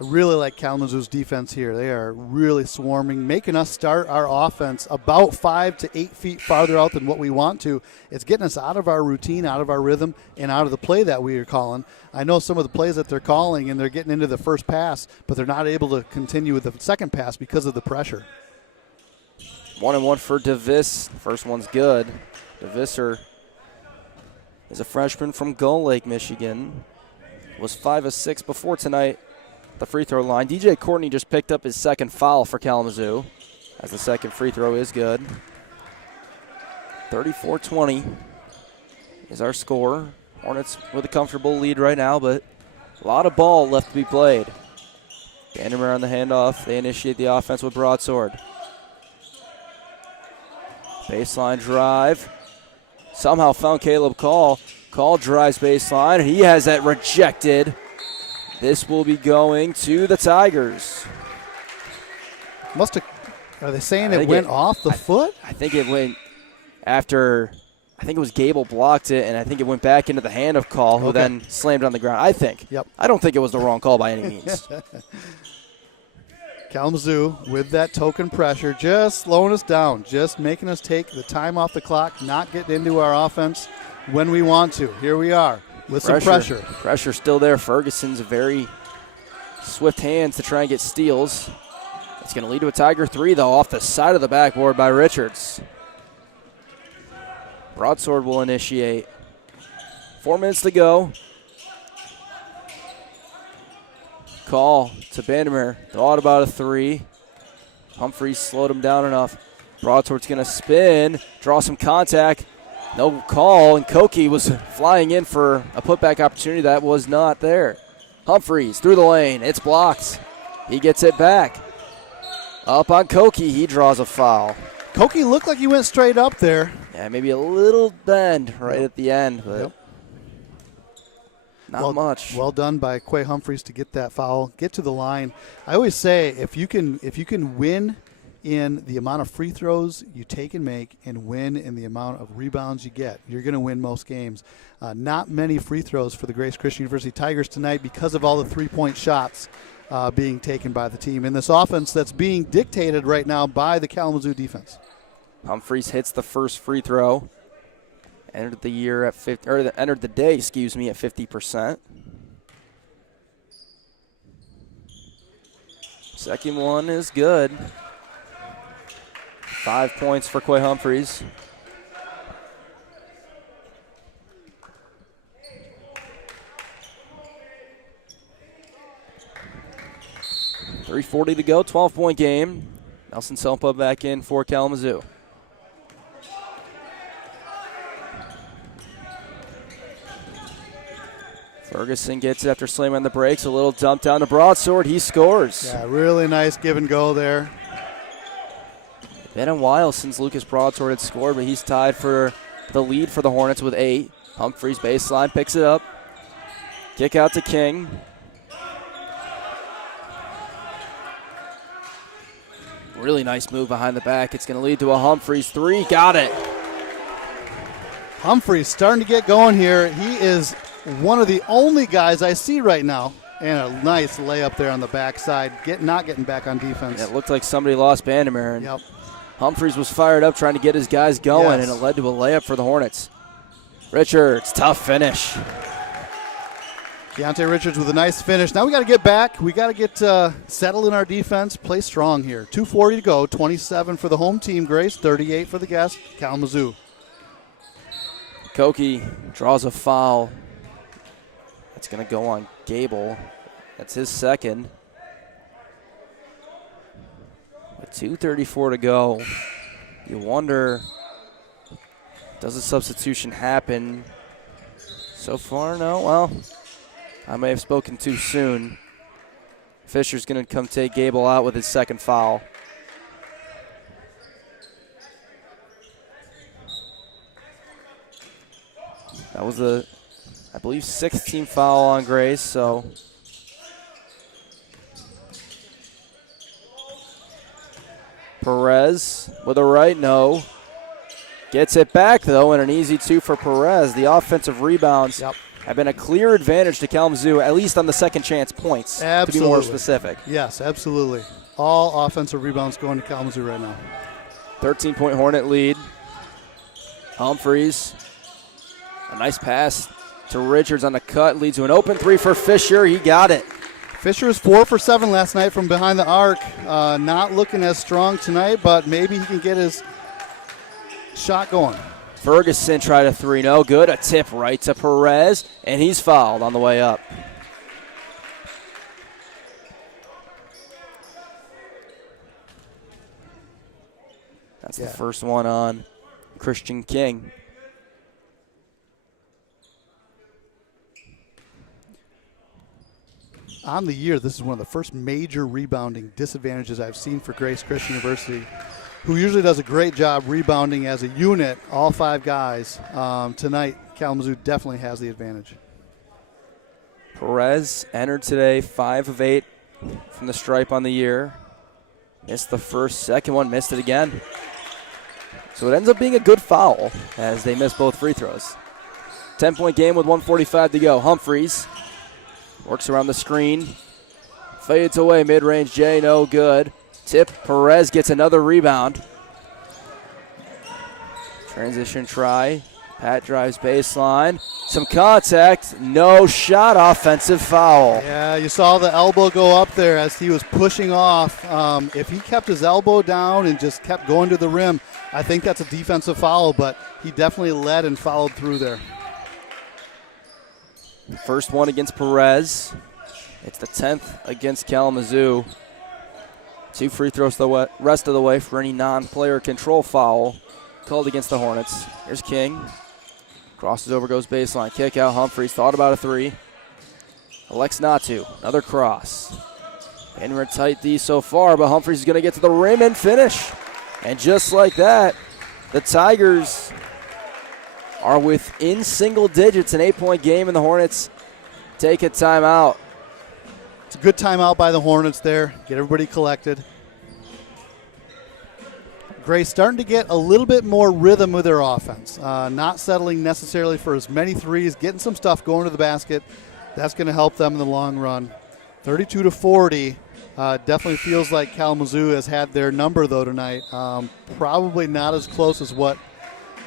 I really like Kalamazoo's defense here. They are really swarming, making us start our offense about 5 to 8 feet farther out than what we want to. It's getting us out of our routine, out of our rhythm, and out of the play that we are calling. I know some of the plays that they're calling, and they're getting into the first pass, but they're not able to continue with the second pass because of the pressure. 1-and-1 for DeVis. First one's good. DeVisser is a freshman from Gull Lake, Michigan. Was 5 of 6 before tonight. The free throw line. DJ Courtney just picked up his second foul for Kalamazoo, as the second free throw is good. 34-20 is our score. Hornets with a comfortable lead right now, but a lot of ball left to be played. Vandermeer on the handoff. They initiate the offense with Broadsword. Baseline drive. Somehow found Caleb Call. Call drives baseline. He has that rejected. This will be going to the Tigers. Are they saying it went off the foot? I think it went after, I think it was Gable blocked it, and I think it went back into the hand of Call, who then slammed on the ground, I think. Yep. I don't think it was the wrong call by any means. Kalamazoo with that token pressure, just slowing us down, just making us take the time off the clock, not getting into our offense when we want to. Here we are. With some pressure. Pressure still there. Ferguson's very swift hands to try and get steals. It's going to lead to a Tiger three, though, off the side of the backboard by Richards. Broadsword will initiate. 4 minutes to go. Call to Vandermeer. Thought about a three. Humphreys slowed him down enough. Broadsword's going to spin, draw some contact. No call, and Koki was flying in for a putback opportunity that was not there. Humphreys through the lane. It's blocked. He gets it back. Up on Koki. He draws a foul. Koki looked like he went straight up there. Yeah, maybe a little bend right at the end, but not much. Well done by Quay Humphreys to get that foul, get to the line. I always say if you can win in the amount of free throws you take and make and win in the amount of rebounds you get, you're going to win most games. Not many free throws for the Grace Christian University Tigers tonight because of all the three-point shots being taken by the team in this offense that's being dictated right now by the Kalamazoo defense. Humphreys hits the first free throw. Entered the year at 50, or entered the day, at 50%. Second one is good. 5 points for Quay Humphreys. .340 to go, 12-point game. Nelson Selpa back in for Kalamazoo. Ferguson gets it after slamming on the brakes. A little dump down to Broadsword. He scores. Yeah, really nice give and go there. Been a while since Lucas Broadsword had scored, but he's tied for the lead for the Hornets with 8. Humphreys baseline picks it up. Kick out to King. Really nice move behind the back. It's going to lead to a Humphreys 3. Got it. Humphreys starting to get going here. He is one of the only guys I see right now. And a nice layup there on the backside. Not getting back on defense. Yeah, it looked like somebody lost Bandemare. Yep. Humphreys was fired up trying to get his guys going, Yes. and it led to a layup for the Hornets. Richards, tough finish. Deontay Richards with a nice finish. Now we got to get back. We got to get settled in our defense, play strong here. 2:40 to go, 27 for the home team, Grace, 38 for the guest, Kalamazoo. Koki draws a foul. That's going to go on Gable. That's his second. With 2:34 to go, you wonder, does a substitution happen? So far, no. Well, I may have spoken too soon. Fisher's going to come take Gable out with his second foul. That was the, I believe, 6th team foul on Grace, so. Perez with a right, no. Gets it back, though, and an easy 2 for Perez. The offensive rebounds have been a clear advantage to Kalamazoo, at least on the second chance points, Absolutely. to be more specific. Yes, absolutely. All offensive rebounds going to Kalamazoo right now. 13-point Hornet lead. Humphreys, a nice pass to Richards on the cut, leads to an open 3 for Fisher. He got it. Fisher was 4 for 7 last night from behind the arc. Not looking as strong tonight, but maybe he can get his shot going. Ferguson tried a 3, no good. A tip right to Perez, and he's fouled on the way up. That's the first one on Christian King. On the year, this is one of the first major rebounding disadvantages I've seen for Grace Christian University, who usually does a great job rebounding as a unit, all 5 guys. Tonight, Kalamazoo definitely has the advantage. Perez entered today 5 of 8 from the stripe on the year. Missed the first, second one, missed it again. So it ends up being a good foul as they miss both free throws. 10-point game with 1:45 to go. Humphreys works around the screen. Fades away, mid-range J, no good. Tip, Perez gets another rebound. Transition try. Pat drives baseline. Some contact, no shot, offensive foul. Yeah, you saw the elbow go up there as he was pushing off. If he kept his elbow down and just kept going to the rim, I think that's a defensive foul, but he definitely led and followed through there. First one against Perez. It's the 10th against Kalamazoo. 2 free throws the rest of the way for any non-player control foul called against the Hornets. Here's King. Crosses over, goes baseline. Kick out, Humphreys. Thought about a 3. Elects not to. Another cross. And we're tight D so far, but Humphreys is going to get to the rim and finish. And just like that, the Tigers are within single digits, an 8-point game, and the Hornets take a timeout. It's a good timeout by the Hornets there. Get everybody collected. Grace starting to get a little bit more rhythm with their offense. Not settling necessarily for as many threes, getting some stuff going to the basket. That's going to help them in the long run. 32-40. Definitely feels like Kalamazoo has had their number, though, tonight. Probably not as close as what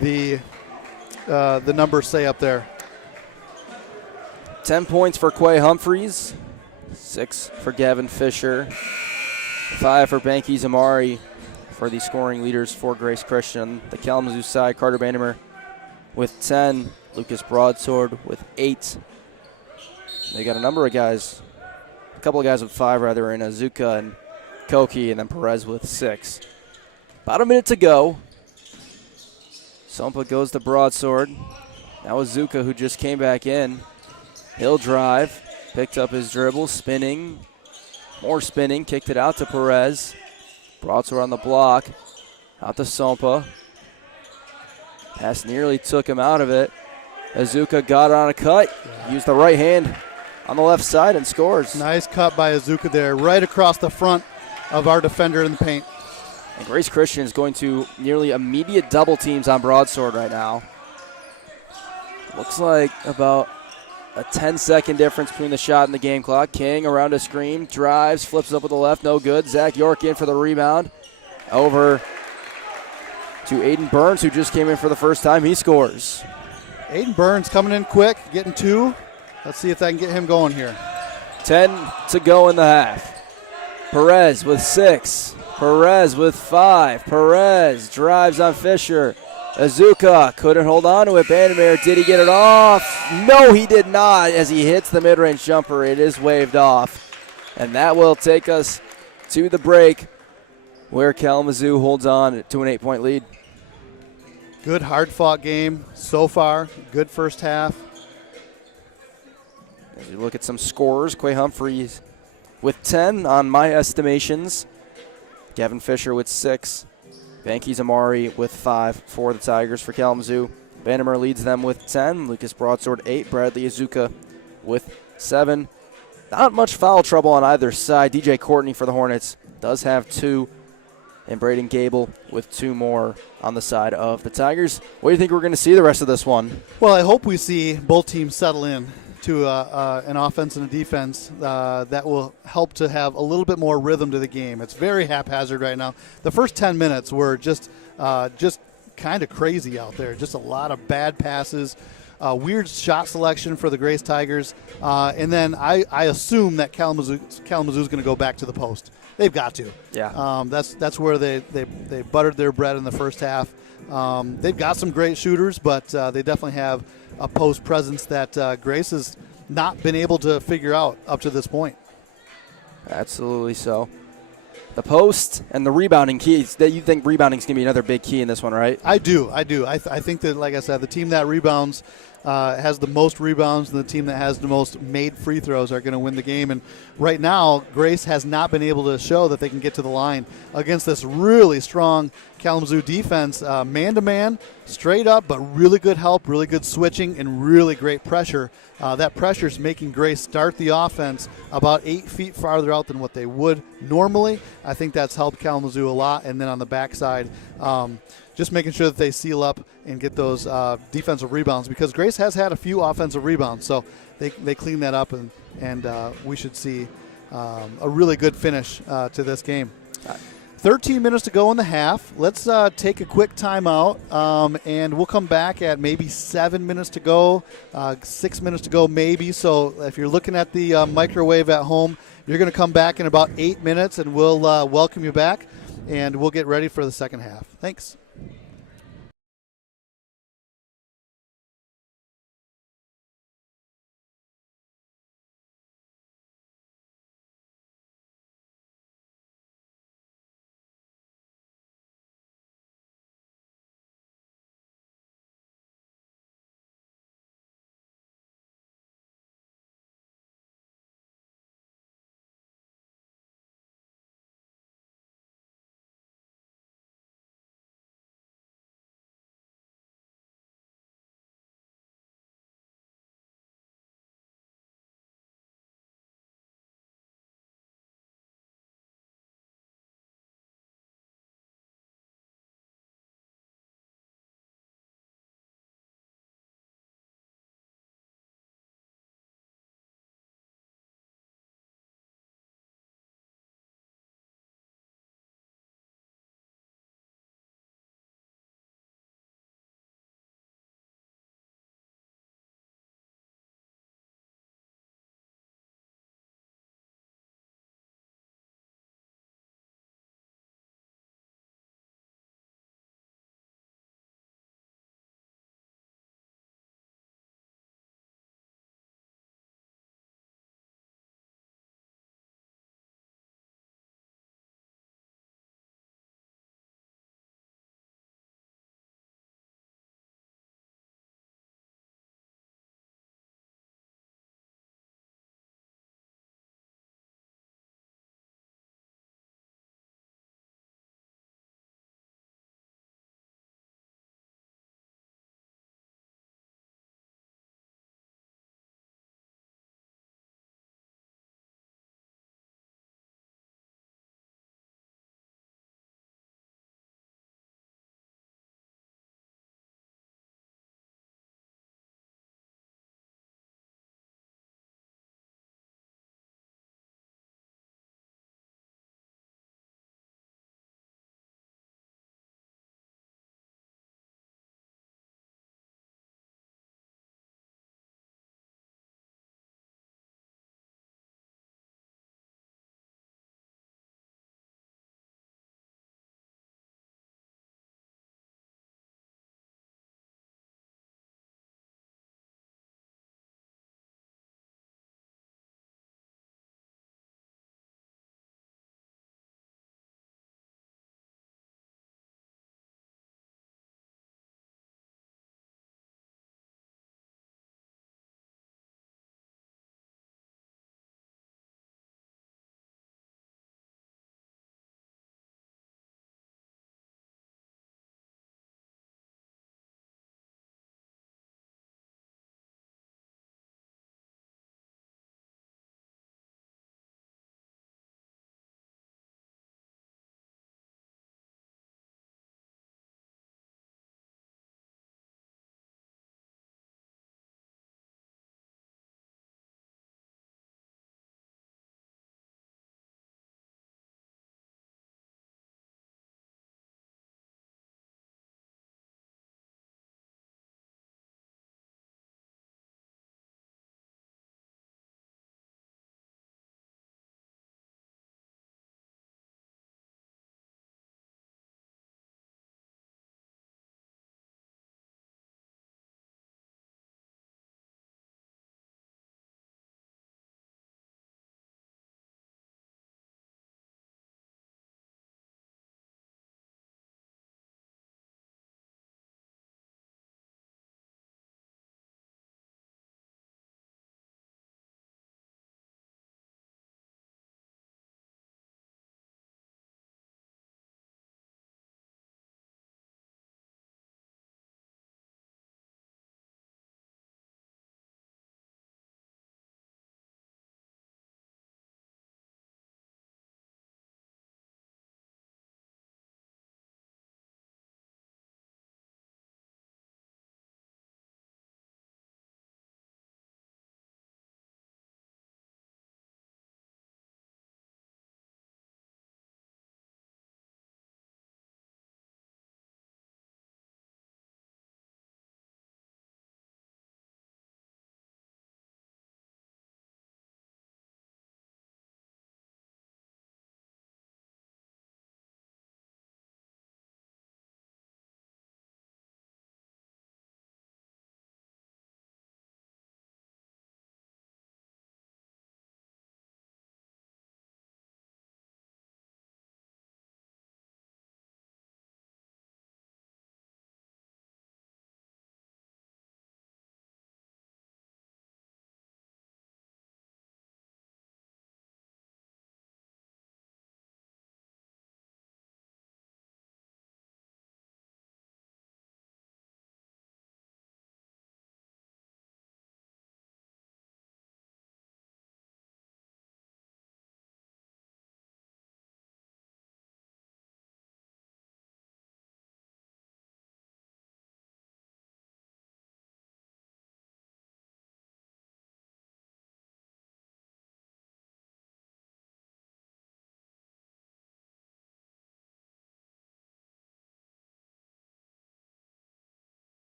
the numbers say up there. 10 points for Quay Humphreys. 6 for Gavin Fisher. 5 for Banky Zamari for the scoring leaders for Grace Christian. The Kalamazoo side, Carter Bandemer with 10. Lucas Broadsword with 8. They got a number of guys, a couple of guys with 5 rather, in Azuka and Koki, and then Perez with 6. About a minute to go. Sompa goes to Broadsword. Now Azuka, who just came back in. He'll drive, picked up his dribble, spinning, more spinning, kicked it out to Perez. Broadsword on the block, out to Sompa. Pass nearly took him out of it. Azuka got it on a cut, used the right hand on the left side and scores. Nice cut by Azuka there, right across the front of our defender in the paint. And Grace Christian is going to nearly immediate double teams on Broadsword right now. Looks like about a 10-second difference between the shot and the game clock. King around a screen, drives, flips up with the left, no good. Zach York in for the rebound. Over to Aiden Burns, who just came in for the first time. He scores. Aiden Burns coming in quick, getting 2. Let's see if I can get him going here. 10 to go in the half. Perez with 6. Perez with 5. Perez drives on Fisher. Azuka couldn't hold on to it. Vandermeer, did he get it off? No, he did not. As he hits the mid-range jumper, it is waved off. And that will take us to the break where Kalamazoo holds on to an 8-point lead. Good hard-fought game so far. Good first half. As we look at some scores, Quay Humphreys with 10 on my estimations. Gavin Fisher with 6. Banky Zamari with 5 for the Tigers for Kalamazoo. Vandermeer leads them with 10. Lucas Broadsword 8. Bradley Azuka with 7. Not much foul trouble on either side. DJ Courtney for the Hornets does have 2. And Braden Gable with 2 more on the side of the Tigers. What do you think we're going to see the rest of this one? Well, I hope we see both teams settle in to an offense and a defense that will help to have a little bit more rhythm to the game. It's very haphazard right now. The first 10 minutes were just kind of crazy out there. Just a lot of bad passes, weird shot selection for the Grace Tigers, and then I assume that Kalamazoo's going to go back to the post. They've got to. Yeah. That's where they buttered their bread in the first half. They've got some great shooters, but they definitely have a post presence that Grace has not been able to figure out up to this point. Absolutely so. The post and the rebounding keys. That you think rebounding is going to be another big key in this one, right? I do. I think that, like I said, the team that rebounds has the most rebounds, and the team that has the most made free throws are going to win the game. And right now, Grace has not been able to show that they can get to the line against this really strong Kalamazoo defense, man-to-man, straight up, but really good help, really good switching, and really great pressure. That pressure is making Grace start the offense about 8 feet farther out than what they would normally. I think that's helped Kalamazoo a lot. And then on the backside, just making sure that they seal up and get those defensive rebounds, because Grace has had a few offensive rebounds, so they clean that up, and we should see a really good finish to this game. 13 minutes to go in the half. Let's take a quick timeout, and we'll come back at maybe 7 minutes to go, 6 minutes to go maybe. So if you're looking at the microwave at home, you're going to come back in about 8 minutes, and we'll welcome you back, and we'll get ready for the second half. Thanks.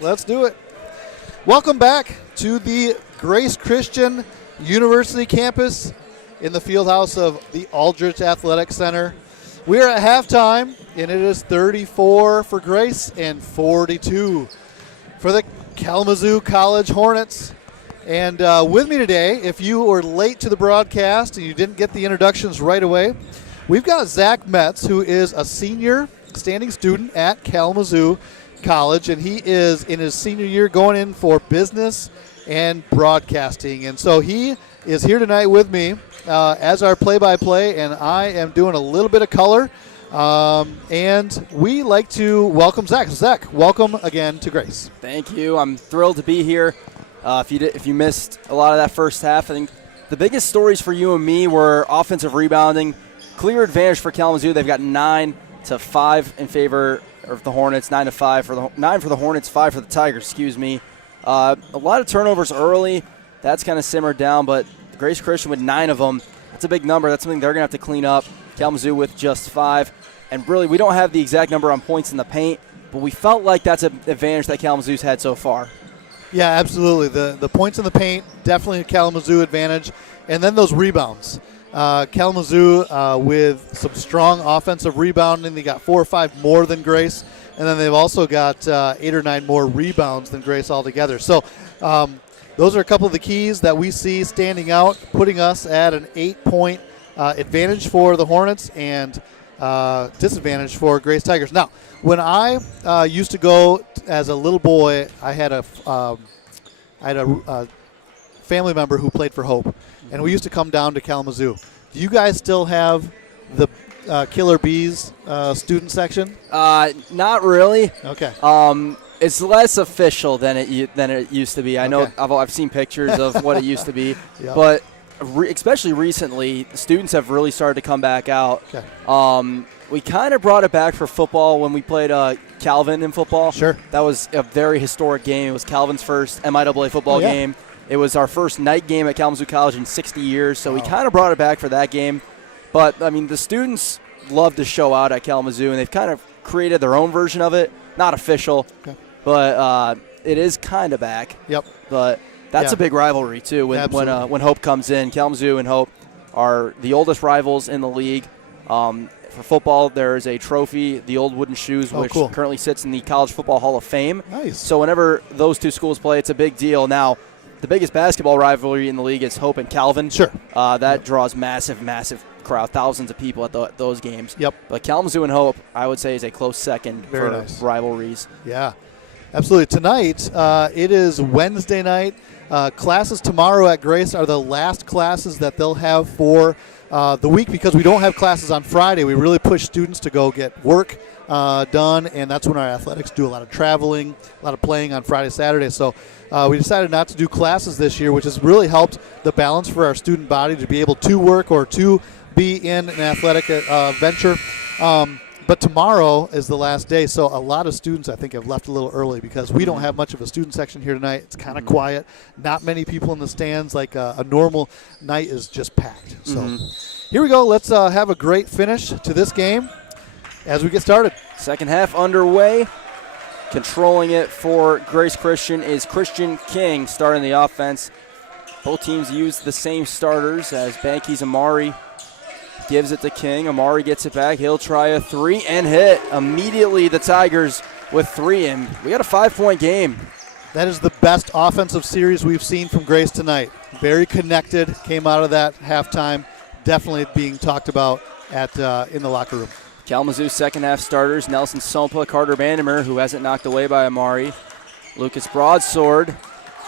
Let's do it. Welcome back to the Grace Christian University campus in the field house of the Aldrich Athletic Center. We are at halftime, and it is 34 for Grace and 42 for the Kalamazoo College Hornets. And with me today, if you were late to the broadcast and you didn't get the introductions right away, we've got Zach Metz, who is a senior standing student at Kalamazoo College, and he is in his senior year going in for business and broadcasting. And so he is here tonight with me as our play-by-play, and I am doing a little bit of color. And we like to welcome Zach. Zach, welcome again to Grace. Thank you. I'm thrilled to be here. If you missed a lot of that first half, I think the biggest stories for you and me were offensive rebounding. Clear advantage for Kalamazoo. They've got 9-5 in favor of the Hornets, 9-5 for 9 for the Hornets, 5 for the Tigers. Excuse me. A lot of turnovers early. That's kind of simmered down, but Grace Christian with 9 of them. That's a big number. That's something they're going to have to clean up. Kalamazoo with just 5. And really, we don't have the exact number on points in the paint, but we felt like that's an advantage that Kalamazoo's had so far. Yeah, absolutely. The points in the paint, definitely a Kalamazoo advantage. And then those rebounds. Kalamazoo with some strong offensive rebounding. They got 4 or 5 more than Grace. And then they've also got 8 or 9 more rebounds than Grace altogether. So those are a couple of the keys that we see standing out, putting us at an 8-point advantage for the Hornets and disadvantage for Grace Tigers. Now, when I used to go as a little boy, I had a family member who played for Hope, and we used to come down to Kalamazoo. Do you guys still have the Killer Bees student section? Not really. Okay. It's less official than it used to be. I know Okay. I've seen pictures of what it used to be, Yep. but especially recently, the students have really started to come back out. Okay. We kind of brought it back for football when we played Calvin in football. Sure. That was a very historic game. It was Calvin's first MIAA football game. It was our first night game at Kalamazoo College in 60 years, so we kind of brought it back for that game. But, I mean, the students love to show out at Kalamazoo, and they've kind of created their own version of it. Not official, but it is kind of back. Yep. But that's a big rivalry, too, when Hope comes in. Kalamazoo and Hope are the oldest rivals in the league. For football, there is a trophy, the old wooden shoes, which currently sits in the College Football Hall of Fame. Nice. So whenever those two schools play, it's a big deal. Now, the biggest basketball rivalry in the league is Hope and Calvin. Sure. That draws massive crowd, thousands of people at those games. Yep. But Kalamazoo and Hope, I would say, is a close second for rivalries. Yeah, absolutely. Tonight, it is Wednesday night. Classes tomorrow at Grace are the last classes that they'll have for the week because we don't have classes on Friday. We really push students to go get work done, and that's when our athletics do a lot of traveling, a lot of playing on Friday, Saturday. So we decided not to do classes this year, which has really helped the balance for our student body to be able to work or to be in an athletic venture. But tomorrow is the last day, so a lot of students, I think, have left a little early because we don't have much of a student section here tonight. It's kind of quiet. Not many people in the stands. Like a normal night is just packed. So here we go. Let's have a great finish to this game as we get started. Second half underway. Controlling it for Grace Christian is Christian King starting the offense. Both teams use the same starters as Banky's Amari gives it to King. Amari gets it back. He'll try a 3 and hit. Immediately the Tigers with 3, and we got a 5-point game. That is the best offensive series we've seen from Grace tonight. Very connected. Came out of that halftime. Definitely being talked about at in the locker room. Kalamazoo second half starters, Nelson Sompa, Carter Vandermeer, who hasn't knocked away by Amari. Lucas Broadsword,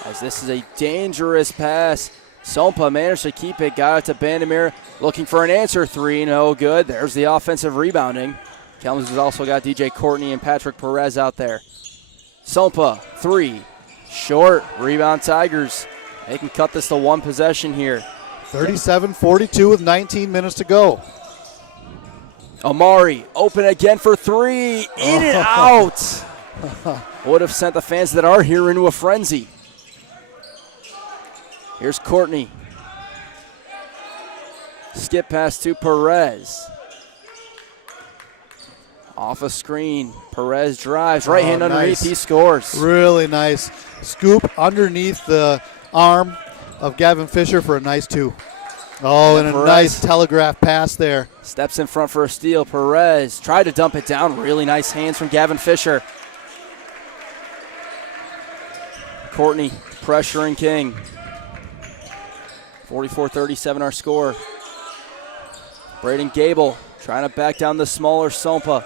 as this is a dangerous pass. Sompa managed to keep it, got it to Vandermeer, looking for an answer 3, no good. There's the offensive rebounding. Kalamazoo's also got DJ Courtney and Patrick Perez out there. Sompa, 3, short, rebound Tigers. They can cut this to one possession here. 37-42 with 19 minutes to go. Amari, open again for 3, in and out. Would have sent the fans that are here into a frenzy. Here's Courtney. Skip pass to Perez. Off a screen. Perez drives. Right hand underneath. Nice. He scores. Really nice scoop underneath the arm of Gavin Fisher for a nice 2. Oh, and a Perez. nice telegraph pass there. Steps in front for a steal. Perez tried to dump it down. Really nice hands from Gavin Fisher. Courtney pressuring King. 44-37 our score. Braden Gable trying to back down the smaller Sompa.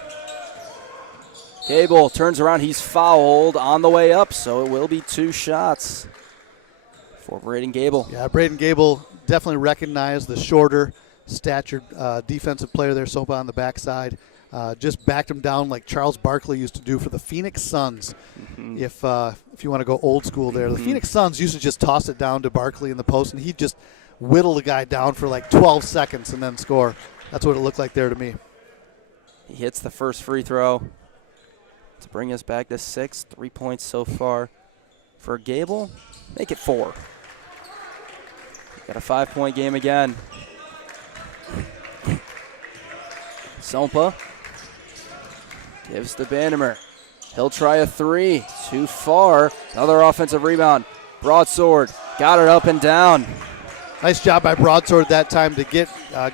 Gable turns around. He's fouled on the way up, so it will be 2 shots for Braden Gable. Yeah, Braden Gable definitely recognized the shorter statured defensive player there, Sopa on the backside. Just backed him down like Charles Barkley used to do for the Phoenix Suns. If you want to go old school there. The Phoenix Suns used to just toss it down to Barkley in the post, and he'd just whittle the guy down for like 12 seconds and then score. That's what it looked like there to me. He hits the first free throw to bring us back to 6. 3 points so far for Gable. Make it 4. Got a 5-point game again. Sompa gives to Bandemer. He'll try a 3. Too far. Another offensive rebound. Broadsword got it up and down. Nice job by Broadsword that time to get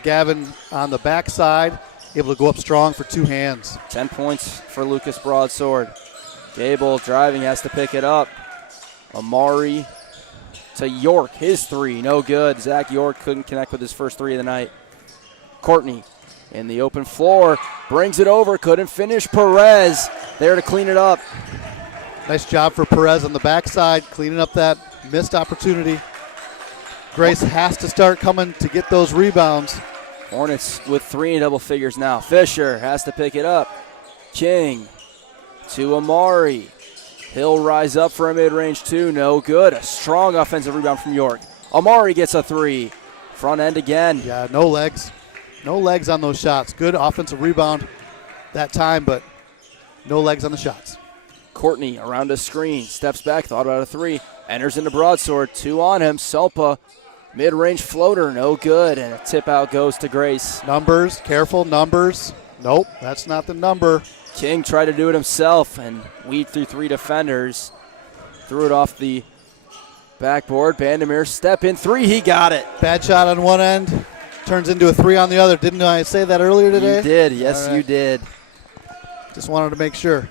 Gavin on the backside, able to go up strong for 2 hands. 10 points for Lucas Broadsword. Gable driving, has to pick it up. Amari to York. His 3, no good. Zach York couldn't connect with his first 3 of the night. Courtney in the open floor, brings it over, couldn't finish. Perez there to clean it up. Nice job for Perez on the backside, cleaning up that missed opportunity. Grace has to start coming to get those rebounds. Hornets with 3 in double figures now. Fisher has to pick it up. King to Amari. He'll rise up for a mid-range 2, no good. A strong offensive rebound from York. Amari gets a 3. Front end again. Yeah, no legs. No legs on those shots. Good offensive rebound that time, but no legs on the shots. Courtney around a screen, steps back, thought about a 3, enters into Broadsword, 2 on him. Sompa, mid-range floater, no good, and a tip out goes to Grace. Numbers, careful, numbers. Nope, that's not the number. King tried to do it himself and weed through 3 defenders. Threw it off the backboard. Vandermeer, step in 3, he got it. Bad shot on one end, turns into a 3 on the other. Didn't I say that earlier today? You did, yes you did. Just wanted to make sure.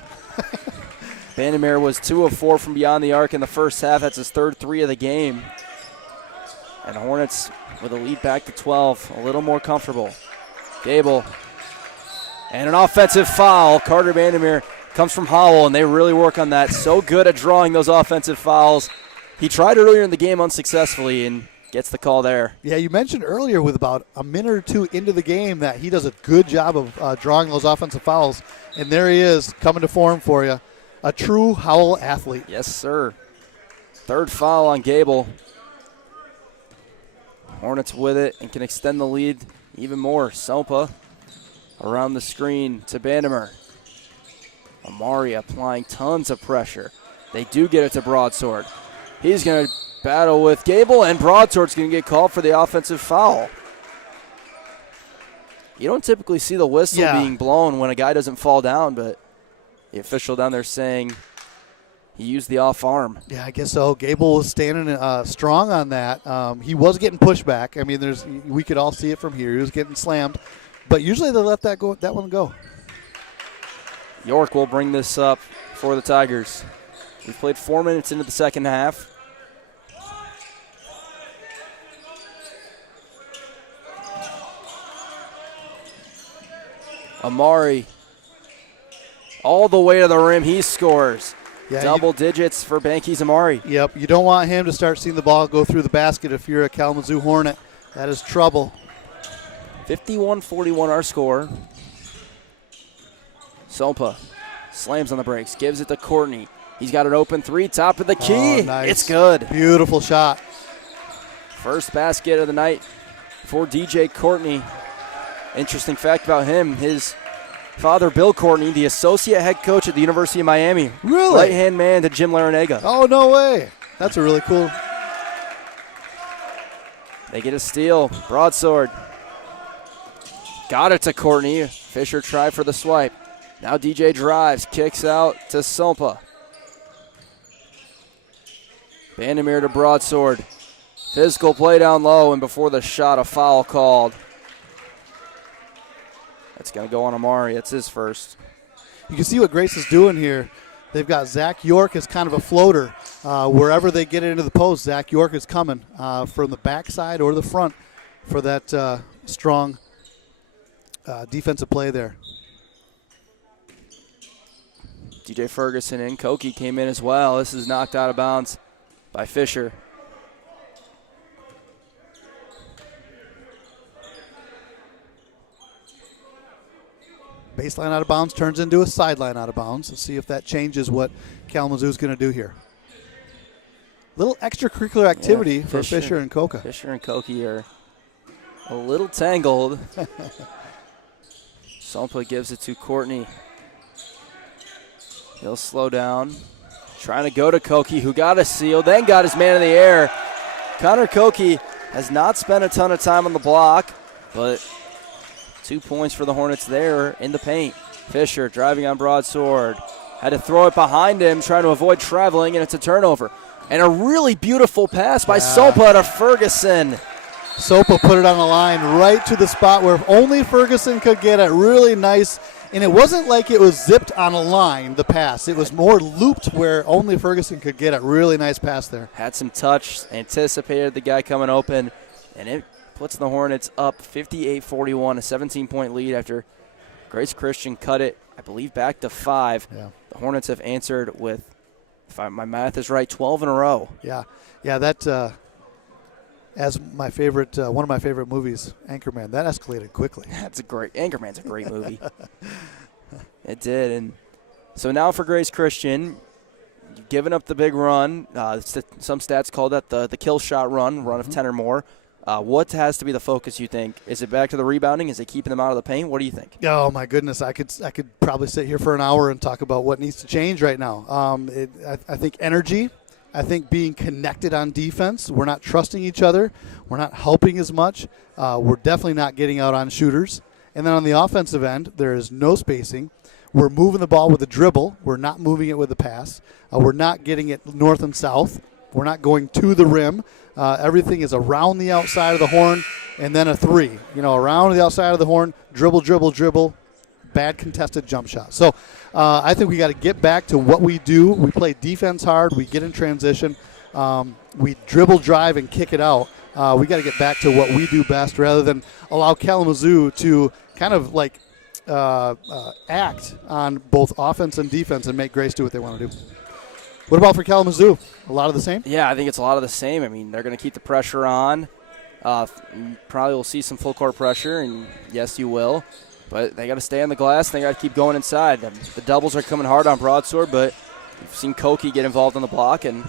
Vandermeer was 2 of 4 from beyond the arc in the first half. That's his 3rd 3 of the game. And Hornets with a lead back to 12, a little more comfortable. Gable. And an offensive foul. Carter Vandermeer comes from Howell, and they really work on that. So good at drawing those offensive fouls. He tried earlier in the game unsuccessfully and gets the call there. Yeah, you mentioned earlier with about a minute or 2 into the game that he does a good job of drawing those offensive fouls. And there he is coming to form for you. A true Howell athlete. Yes, sir. 3rd foul on Gable. Hornets with it and can extend the lead even more. Sompa around the screen to Bandemer. Amari applying tons of pressure. They do get it to Broadsword. He's going to battle with Gable, and Broadsword's going to get called for the offensive foul. You don't typically see the whistle being blown when a guy doesn't fall down, but the official down there saying he used the off arm. Yeah, I guess so. Gable was standing strong on that. He was getting pushed back. I mean, we could all see it from here. He was getting slammed, but usually they let that one go. York will bring this up for the Tigers. We've played 4 minutes into the second half. Amari all the way to the rim. He scores. Yeah, Double digits for Banky's Amari. Yep, you don't want him to start seeing the ball go through the basket if you're a Kalamazoo Hornet. That is trouble. 51-41 our score. Sompa slams on the brakes, gives it to Courtney. He's got an open 3, top of the key. Oh, nice. It's good. Beautiful shot. First basket of the night for DJ Courtney. Interesting fact about him, his father, Bill Courtney, the associate head coach at the University of Miami. Really? Right-hand man to Jim Larinaga. Oh, no way. That's a really cool. They get a steal. Broadsword. Got it to Courtney. Fisher tried for the swipe. Now DJ drives, kicks out to Sompa. Bandemir to Broadsword. Physical play down low, and before the shot, a foul called. That's going to go on Amari. It's his first. You can see what Grace is doing here. They've got Zach York as kind of a floater. Wherever they get it into the post, Zach York is coming from the backside or the front for that strong defensive play there. DJ Ferguson and Koki came in as well. This is knocked out of bounds by Fisher. Baseline out of bounds turns into a sideline out of bounds. Let's see if that changes what Kalamazoo is going to do here. Little extracurricular activity for Fisher and Koka. Fisher and Koki are a little tangled. Sompa gives it to Courtney. He'll slow down. Trying to go to Koki, who got a seal, then got his man in the air. Connor Koki has not spent a ton of time on the block, but 2 points for the Hornets there in the paint. Fisher driving on Broadsword. Had to throw it behind him, trying to avoid traveling, and it's a turnover. And a really beautiful pass by Sopa to Ferguson. Sopa put it on the line right to the spot where only Ferguson could get it. Really nice. And it wasn't like it was zipped on a line, the pass. It was more looped where only Ferguson could get it. Really nice pass there. Had some touch, anticipated the guy coming open, and it puts the Hornets up 58-41, a 17-point lead after Grace Christian cut it, I believe, back to 5. Yeah. The Hornets have answered with, if my math is right, 12 in a row. Yeah, that as my favorite, one of my favorite movies, Anchorman, that escalated quickly. That's a great, Anchorman's a great movie. It did, and so now for Grace Christian, giving up the big run. Some stats call that the kill shot run of 10 or more. What has to be the focus, you think? Is it back to the rebounding? Is it keeping them out of the paint? What do you think? Oh, my goodness. I could probably sit here for an hour and talk about what needs to change right now. I think energy. I think being connected on defense. We're not trusting each other. We're not helping as much. We're definitely not getting out on shooters. And then on the offensive end, there is no spacing. We're moving the ball with a dribble. We're not moving it with a pass. We're not getting it north and south. We're not going to the rim. Everything is around the outside of the horn and then a three. Around the outside of the horn, dribble, dribble, dribble, bad contested jump shot. So I think we got to get back to what we do. We play defense hard. We get in transition. We dribble, drive, and kick it out. We got to get back to what we do best rather than allow Kalamazoo to kind of like act on both offense and defense and make Grace do what they want to do. What about for Kalamazoo? A lot of the same? Yeah, I think it's a lot of the same. I mean, they're going to keep the pressure on. Probably will see some full court pressure, and yes, you will. But they got to stay on the glass. They got to keep going inside. The doubles are coming hard on Broadsword, but you've seen Koki get involved on the block, and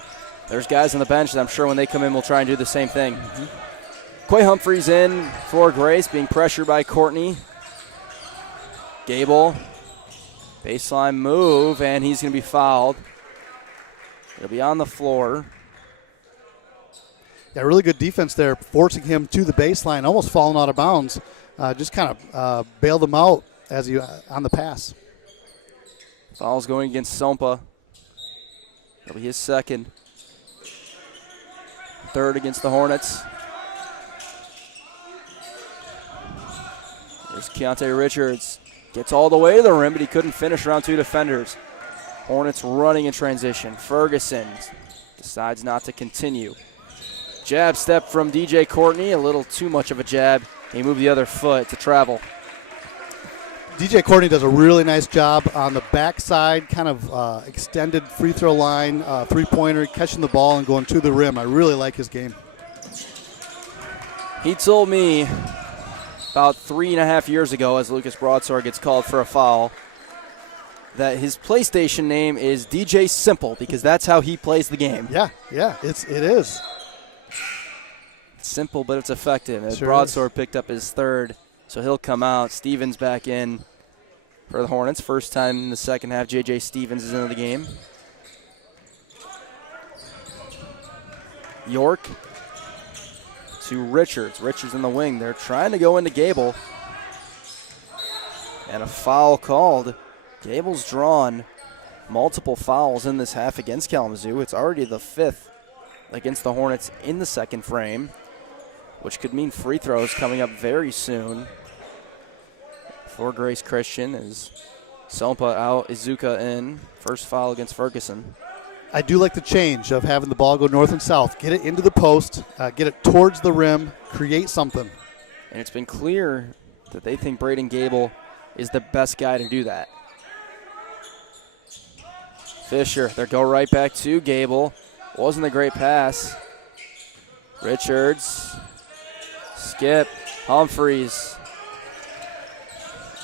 there's guys on the bench that I'm sure when they come in will try and do the same thing. Mm-hmm. Quay Humphreys in for Grace, being pressured by Courtney. Gable, baseline move, and he's going to be fouled. It'll be on the floor. Yeah, really good defense there, forcing him to the baseline, almost falling out of bounds. Just kind of bailed him out as he on the pass. Foul's going against Sompa. It'll be his second. Third against the Hornets. There's Keontae Richards. Gets all the way to the rim, but he couldn't finish around 2 defenders. Hornets running in transition. Ferguson decides not to continue. Jab step from DJ Courtney, a little too much of a jab. He moved the other foot to travel. DJ Courtney does a really nice job on the backside, kind of extended free throw line, three-pointer, catching the ball and going to the rim. I really like his game. He told me about 3.5 years ago, as Lucas Broadsword gets called for a foul, that his PlayStation name is DJ Simple because that's how he plays the game. Yeah, it is. It's simple, but it's effective. As Sure Broadsword picked up his third, so he'll come out. Stevens back in for the Hornets. First time in the second half, J.J. Stevens is into the game. York to Richards. Richards in the wing. They're trying to go into Gable. And a foul called. Gable's drawn multiple fouls in this half against Kalamazoo. It's already the 5th against the Hornets in the second frame, which could mean free throws coming up very soon for Grace Christian as Sompa out, Izuka in. First foul against Ferguson. I do like the change of having the ball go north and south. Get it into the post, get it towards the rim, create something. And it's been clear that they think Braden Gable is the best guy to do that. Fisher, they go right back to Gable. Wasn't a great pass. Richards, skip, Humphreys.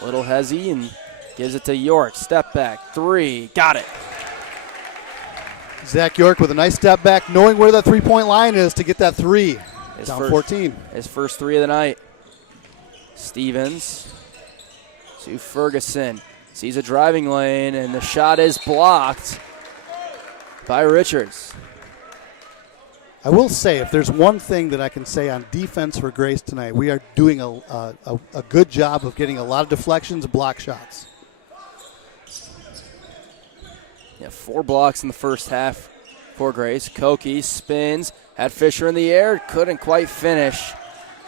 Little hezzy and gives it to York. Step back, 3, got it. Zach York with a nice step back, knowing where that three-point line is to get that 3. Down 14. His first 3 of the night. Stevens to Ferguson. Sees a driving lane, and the shot is blocked by Richards. I will say, if there's one thing that I can say on defense for Grace tonight, we are doing a good job of getting a lot of deflections and block shots. Yeah, 4 blocks in the first half for Grace. Koki spins, had Fisher in the air, couldn't quite finish.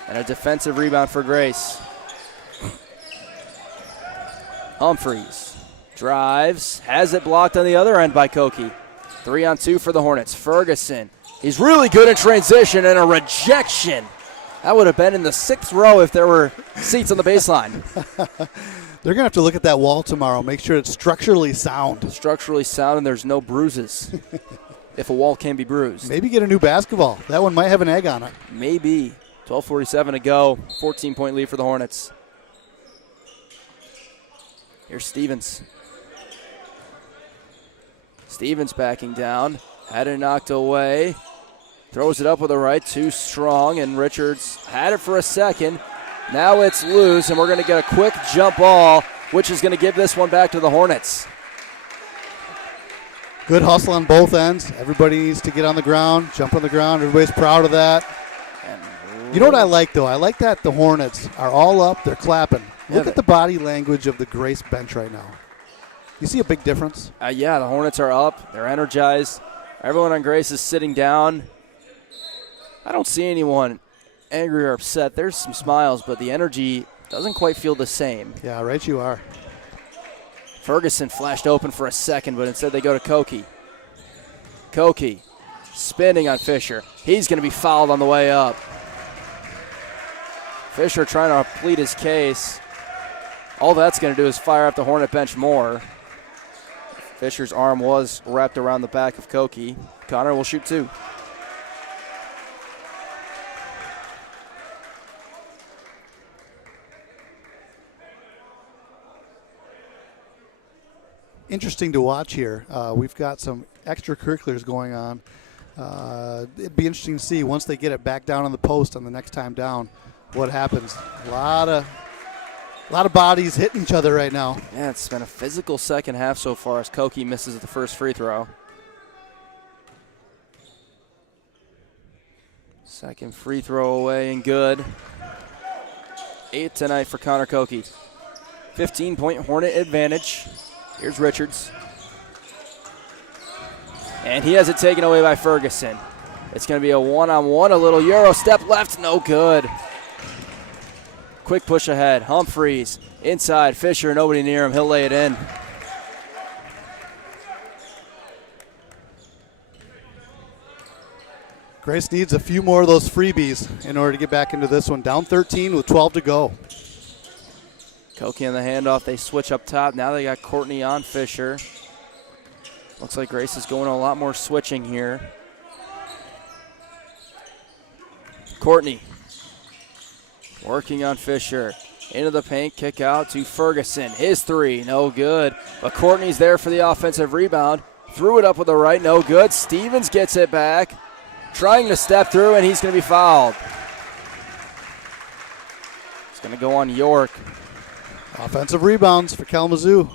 And a defensive rebound for Grace. Humphreys drives, has it blocked on the other end by Koki. 3-on-2 for the Hornets. Ferguson, he's really good in transition, and a rejection. That would have been in the 6th row if there were seats on the baseline. They're going to have to look at that wall tomorrow, make sure it's structurally sound. Structurally sound, and there's no bruises. If a wall can be bruised. Maybe get a new basketball. That one might have an egg on it. Maybe. 12:47 to go. 14-point lead for the Hornets. Here's Stevens. Stevens backing down. Had it knocked away. Throws it up with the right. Too strong, and Richards had it for a second. Now it's loose, and we're going to get a quick jump ball, which is going to give this one back to the Hornets. Good hustle on both ends. Everybody needs to get on the ground, jump on the ground. Everybody's proud of that. You know what I like, though? I like that the Hornets are all up. They're clapping. Look at the body language of the Grace bench right now. You see a big difference? Yeah, the Hornets are up. They're energized. Everyone on Grace is sitting down. I don't see anyone angry or upset. There's some smiles, but the energy doesn't quite feel the same. Yeah, right you are. Ferguson flashed open for a second, but instead they go to Koki. Koki spinning on Fisher. He's going to be fouled on the way up. Fisher trying to plead his case. All that's going to do is fire up the Hornet bench more. Fisher's arm was wrapped around the back of Koki. Connor will shoot 2. Interesting to watch here. We've got some extracurriculars going on. It'd be interesting to see once they get it back down on the post on the next time down, what happens. A lot of bodies hitting each other right now. Yeah, it's been a physical second half so far as Koki misses the first free throw. Second free throw away and good. 8 tonight for Connor Koki. 15-point Hornet advantage. Here's Richards. And he has it taken away by Ferguson. It's going to be a one-on-one, a little Euro step left, no good. Quick push ahead. Humphreys inside. Fisher, nobody near him. He'll lay it in. Grace needs a few more of those freebies in order to get back into this one. Down 13 with 12 to go. Koki on the handoff. They switch up top. Now they got Courtney on Fisher. Looks like Grace is going a lot more switching here. Courtney working on Fisher. Into the paint, kick out to Ferguson. His 3, no good. But Courtney's there for the offensive rebound. Threw it up with the right, no good. Stevens gets it back. Trying to step through, and he's going to be fouled. It's going to go on York. Offensive rebounds for Kalamazoo.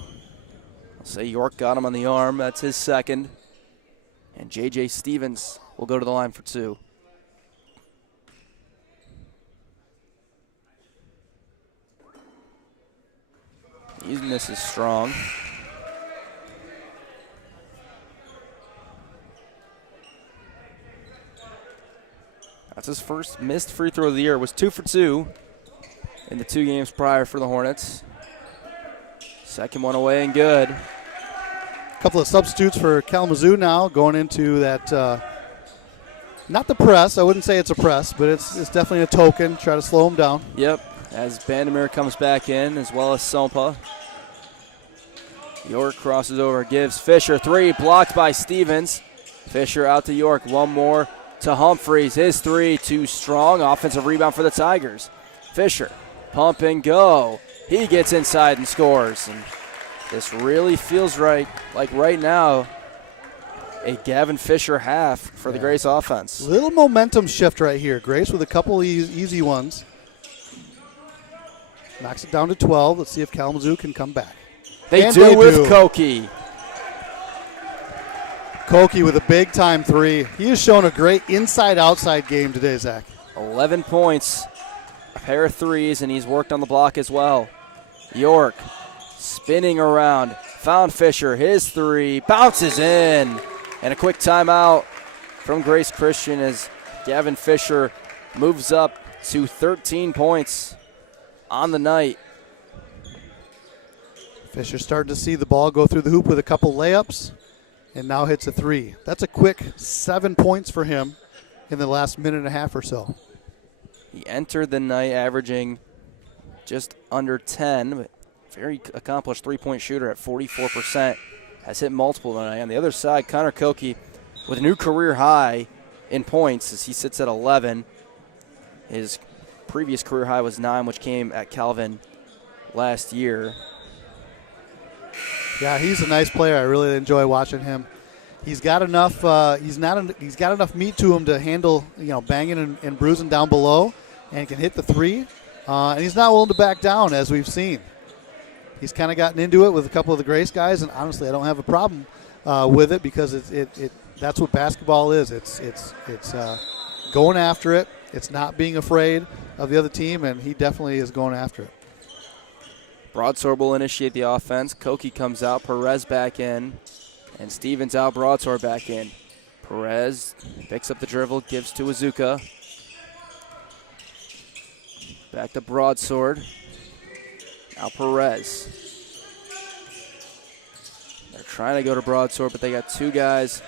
I'll say York got him on the arm. That's his second. And J.J. Stevens will go to the line for 2. This is strong. That's his first missed free throw of the year. It was 2 for 2 in the 2 games prior for the Hornets. Second one away and good. A couple of substitutes for Kalamazoo now going into that, not the press. I wouldn't say it's a press, but it's definitely a token. Try to slow them down. Yep, as Bandemir comes back in, as well as Sompa. York crosses over, gives Fisher 3, blocked by Stevens. Fisher out to York, one more to Humphreys. His 3, too strong. Offensive rebound for the Tigers. Fisher, pump and go. He gets inside and scores. And this really feels like right now, a Gavin Fisher half for the Grace offense. Little momentum shift right here. Grace with a couple easy ones. Knocks it down to 12. Let's see if Kalamazoo can come back. They do with Koki. Koki with a big-time 3. He has shown a great inside-outside game today, Zach. 11 points, a pair of 3s, and he's worked on the block as well. York spinning around, found Fisher. His 3 bounces in. And a quick timeout from Grace Christian as Gavin Fisher moves up to 13 points on the night. Fisher starting to see the ball go through the hoop with a couple layups and now hits a 3. That's a quick 7 points for him in the last minute and a half or so. He entered the night averaging just under 10, but very accomplished three-point shooter at 44%. Has hit multiple tonight. On the other side, Connor Koki with a new career high in points as he sits at 11. His previous career high was 9, which came at Calvin last year. Yeah, he's a nice player. I really enjoy watching him. He's got enough. He's got enough meat to him to handle, banging and bruising down below, and can hit the 3. And he's not willing to back down, as we've seen. He's kind of gotten into it with a couple of the Grace guys, and honestly, I don't have a problem with it because that's what basketball is. It's going after it. It's not being afraid of the other team, and he definitely is going after it. Broadsword will initiate the offense. Koki comes out, Perez back in, and Stevens out, Broadsword back in. Perez picks up the dribble, gives to Azuka. Back to Broadsword. Now Perez. They're trying to go to Broadsword, but they got 2 guys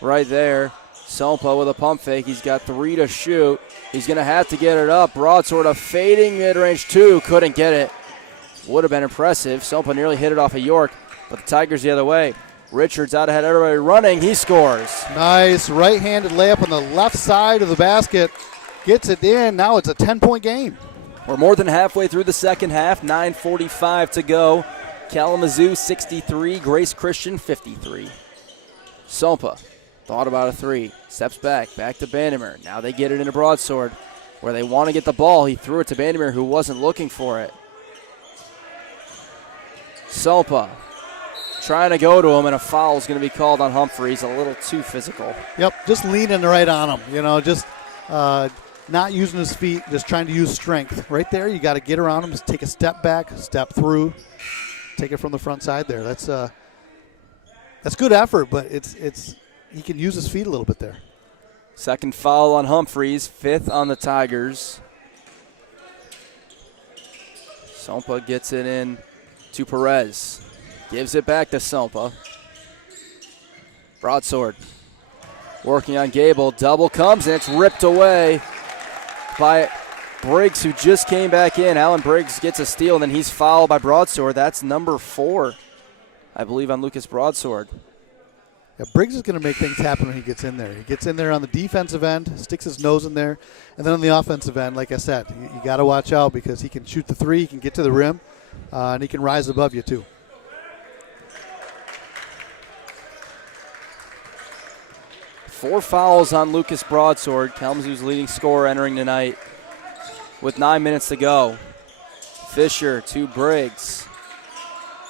right there. Sompa with a pump fake. He's got 3 to shoot. He's going to have to get it up. Broadsword, a fading mid-range 2. Couldn't get it. Would have been impressive. Sompa nearly hit it off of York, but the Tigers the other way. Richards out ahead, everybody running. He scores. Nice right-handed layup on the left side of the basket. Gets it in. Now it's a 10-point game. We're more than halfway through the second half. 9:45 to go. Kalamazoo 63, Grace Christian 53. Sompa thought about a 3. Steps back to Bandemir. Now they get it into Broadsword where they want to get the ball. He threw it to Bandemir, who wasn't looking for it. Sompa trying to go to him, and a foul is going to be called on Humphreys. A little too physical. Yep, just leaning right on him. Just not using his feet, just trying to use strength. Right there, you got to get around him, just take a step back, step through, take it from the front side there. That's good effort, but it's he can use his feet a little bit there. Second foul on Humphreys, 5th on the Tigers. Sompa gets it in to Perez. Gives it back to Sompa. Broadsword working on Gable. Double comes, and it's ripped away by Briggs, who just came back in. Alan Briggs gets a steal, and then he's fouled by Broadsword. That's number 4, I believe, on Lucas Broadsword. Yeah, Briggs is going to make things happen when he gets in there. He gets in there on the defensive end, sticks his nose in there, and then on the offensive end, like I said, you got to watch out because he can shoot the 3, he can get to the rim, and he can rise above you too. Four fouls on Lucas Broadsword, Kalamazoo's leading scorer entering tonight with 9 minutes to go. Fisher to Briggs.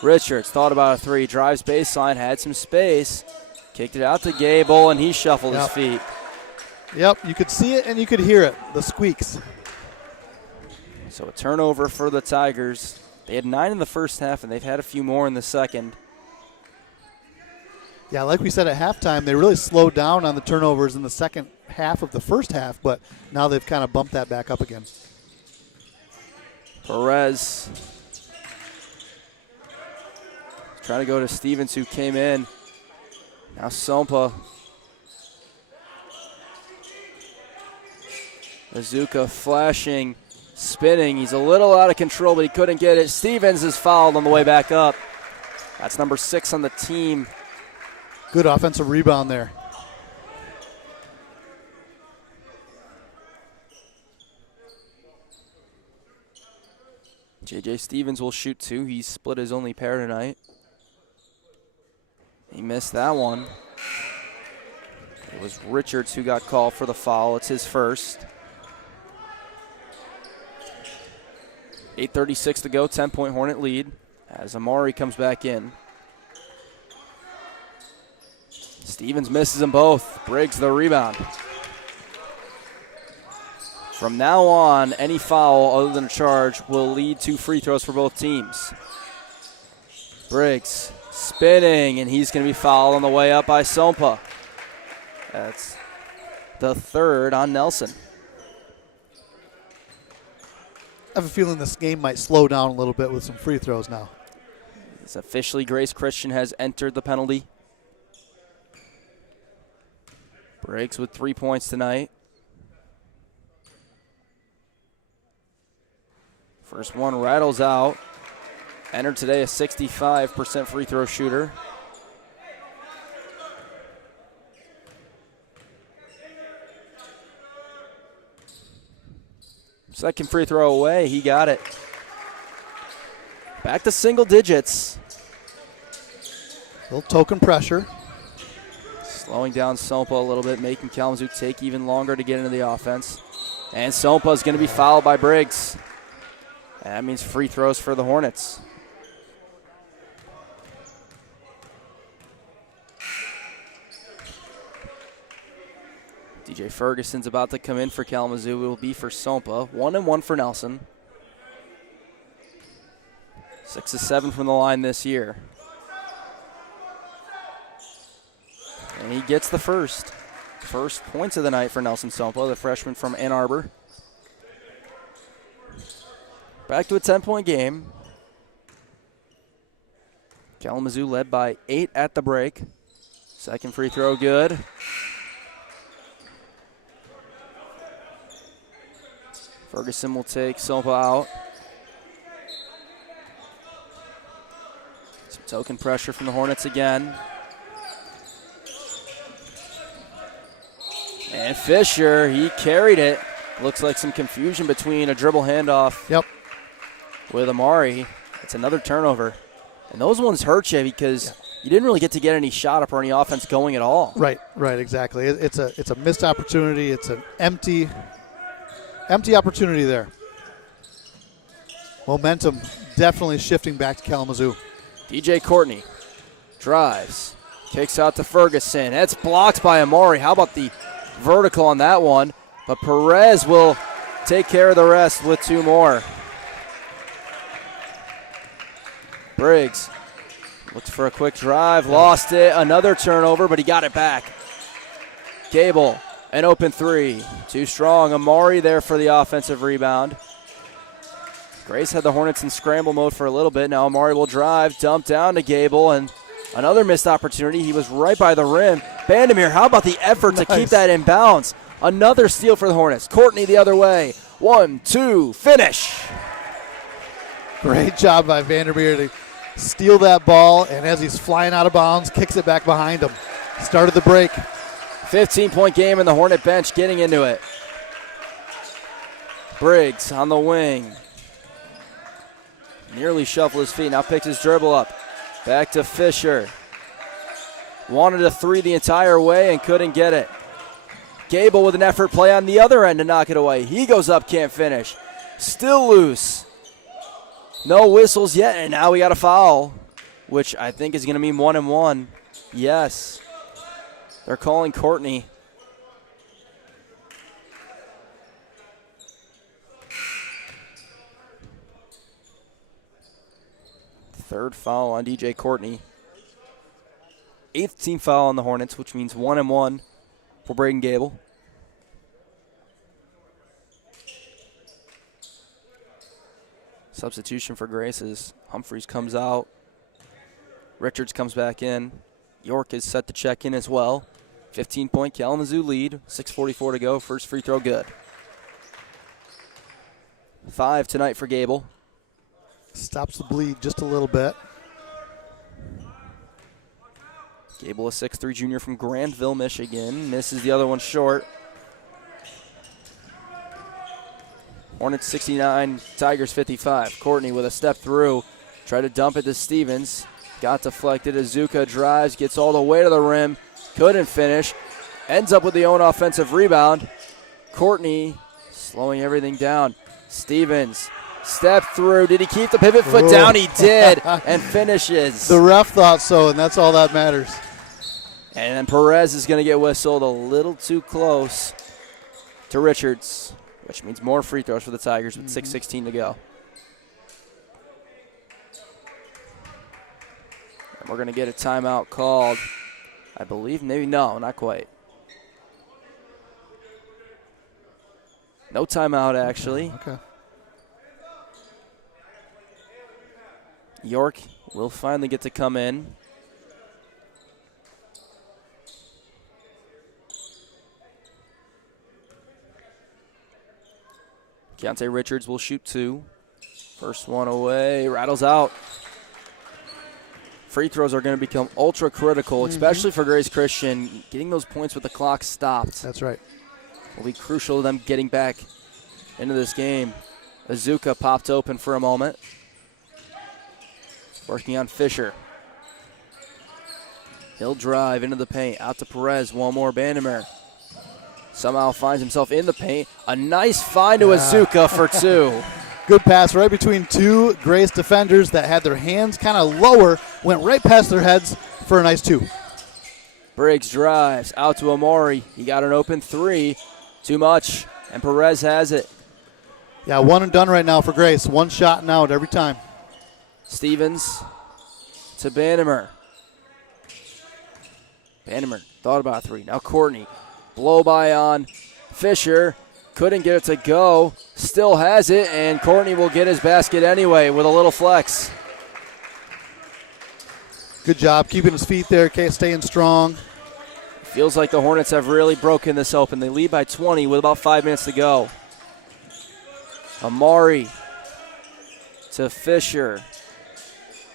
Richards thought about a 3, drives baseline, had some space, kicked it out to Gable, and he shuffled his feet. Yep, you could see it and you could hear it, the squeaks. So a turnover for the Tigers. They had 9 in the first half, and they've had a few more in the second. Yeah, like we said at halftime, they really slowed down on the turnovers in the second half of the first half, but now they've kind of bumped that back up again. Perez trying to go to Stevens, who came in. Now Sompa. Azuka flashing, spinning. He's a little out of control, but he couldn't get it. Stevens is fouled on the way back up. That's number 6 on the team. Good offensive rebound there. J.J. Stevens will shoot 2. He split his only pair tonight. He missed that one. It was Richards who got called for the foul. It's his first. 8:36 to go, 10-point Hornet lead as Amari comes back in. Stevens misses them both. Briggs the rebound. From now on, any foul other than a charge will lead to free throws for both teams. Briggs spinning, and he's going to be fouled on the way up by Sompa. That's the third on Nelson. I have a feeling this game might slow down a little bit with some free throws now. It's officially Grace Christian has entered the penalty. Briggs with 3 points tonight. First one rattles out. Entered today a 65% free throw shooter. Second free throw away, he got it. Back to single digits. A little token pressure. Slowing down Sompa a little bit, making Kalamazoo take even longer to get into the offense. And Sompa is going to be fouled by Briggs. And that means free throws for the Hornets. DJ Ferguson's about to come in for Kalamazoo. It will be for Sompa. 1-1 for Nelson. 6 of 7 from the line this year. And he gets the first points of the night for Nelson Sompa, the freshman from Ann Arbor. Back to a 10-point game. Kalamazoo led by 8 at the break. Second free throw good. Ferguson will take Sompa out. Some token pressure from the Hornets again. And Fisher, he carried it. Looks like some confusion between a dribble handoff with Amari. It's another turnover. And those ones hurt you because you didn't really get to get any shot up or any offense going at all. Right, exactly. It's a missed opportunity. It's an empty opportunity there. Momentum definitely shifting back to Kalamazoo. DJ Courtney drives, kicks out to Ferguson. That's blocked by Amari. How about the vertical on that one? But Perez will take care of the rest with 2 more. Briggs looks for a quick drive, lost it. Another turnover, but he got it back. Gable, an open 3. Too strong. Amari there for the offensive rebound. Grace had the Hornets in scramble mode for a little bit. Now Amari will drive, dump down to Gable, and another missed opportunity. He was right by the rim. Bandemir, how about the effort to keep that in bounds? Another steal for the Hornets. Courtney the other way. 1, 2, finish. Great job by Vandermeer to steal that ball, and as he's flying out of bounds, kicks it back behind him. Started the break. 15-point game, and the Hornet bench getting into it. Briggs on the wing. Nearly shuffled his feet. Now picks his dribble up. Back to Fisher. Wanted a 3 the entire way and couldn't get it. Gable with an effort play on the other end to knock it away. He goes up, can't finish. Still loose. No whistles yet, and now we got a foul, which I think is going to mean 1-1. Yes. They're calling Courtney. Third foul on DJ Courtney. 8th team foul on the Hornets, which means 1-1 for Braden Gable. Substitution for Grace as Humphreys comes out. Richards comes back in. York is set to check in as well. 15-point Kalamazoo lead. 6:44 to go. First free throw good. 5 tonight for Gable. Stops the bleed just a little bit. Gable, a 6'3" junior from Grandville, Michigan. Misses the other one short. Hornets 69, Tigers 55. Courtney with a step through. Tried to dump it to Stevens. Got deflected. Azuka drives, gets all the way to the rim. Couldn't finish. Ends up with the own offensive rebound. Courtney slowing everything down. Stevens, step through. Did he keep the pivot foot down? He did, and finishes. The ref thought so, and that's all that matters. And then Perez is going to get whistled a little too close to Richards, which means more free throws for the Tigers with 6:16 to go. And we're going to get a timeout called, I believe, maybe no, not quite. No timeout, actually. Okay. York will finally get to come in. Keontae Richards will shoot 2. First one away, rattles out. Free throws are going to become ultra critical, especially for Grace Christian. Getting those points with the clock stopped That's right. will be crucial to them getting back into this game. Azuka popped open for a moment. Working on Fisher. He'll drive into the paint. Out to Perez. One more. Bandemer somehow finds himself in the paint. A nice find to Azuka for 2. Good pass right between two Grace defenders that had their hands kind of lower, went right past their heads for a nice 2. Briggs drives out to Amori. He got an open 3. Too much, and Perez has it. Yeah, one and done right now for Grace. One shot and out every time. Stevens to Bandemer. Bandemer thought about 3. Now Courtney. Blow by on Fisher. Couldn't get it to go. Still has it, and Courtney will get his basket anyway with a little flex. Good job keeping his feet there, staying strong. Feels like the Hornets have really broken this open. They lead by 20 with about 5 minutes to go. Amari to Fisher.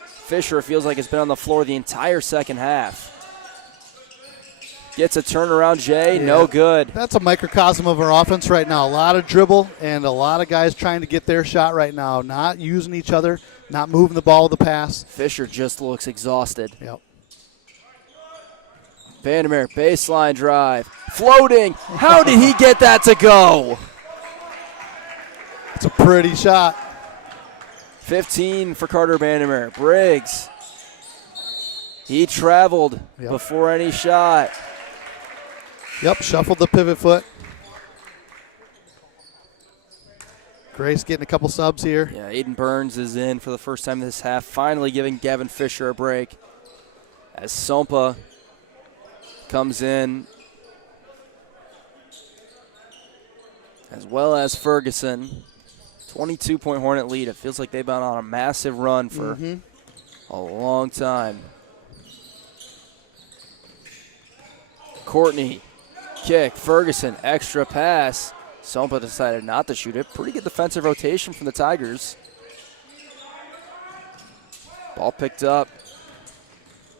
Fisher feels like it's been on the floor the entire second half. Gets a turnaround, Jay. No good. That's a microcosm of our offense right now. A lot of dribble and a lot of guys trying to get their shot right now. Not using each other, not moving the ball with the pass. Fisher just looks exhausted. Yep. Vandermeer, baseline drive. Floating. How did he get that to go? It's a pretty shot. 15 for Carter Vandermeer. Briggs. He traveled before any shot. Yep, shuffled the pivot foot. Grace getting a couple subs here. Yeah, Aiden Burns is in for the first time this half, finally giving Gavin Fisher a break. As Sompa comes in, as well as Ferguson. 22-point Hornet lead. It feels like they've been on a massive run for a long time. Courtney, kick, Ferguson, extra pass. Sompa decided not to shoot it. Pretty good defensive rotation from the Tigers. Ball picked up.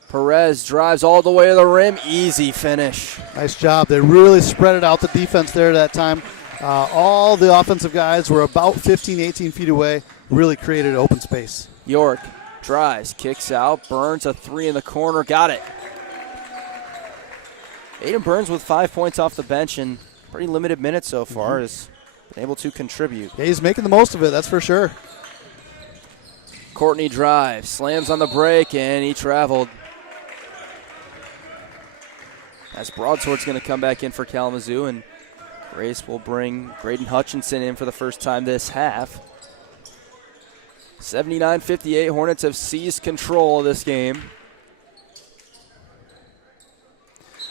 Perez drives all the way to the rim. Easy finish. Nice job. They really spread it out, the defense there that time. All the offensive guys were about 15, 18 feet away. Really created open space. York drives, kicks out. Burns a 3 in the corner. Got it. Aiden Burns with 5 points off the bench and pretty limited minutes so far has been able to contribute. Yeah, he's making the most of it, that's for sure. Courtney drives, slams on the break, and he traveled. As Broadsword's going to come back in for Kalamazoo, and Grace will bring Graydon Hutchinson in for the first time this half. 79-58, Hornets have seized control of this game.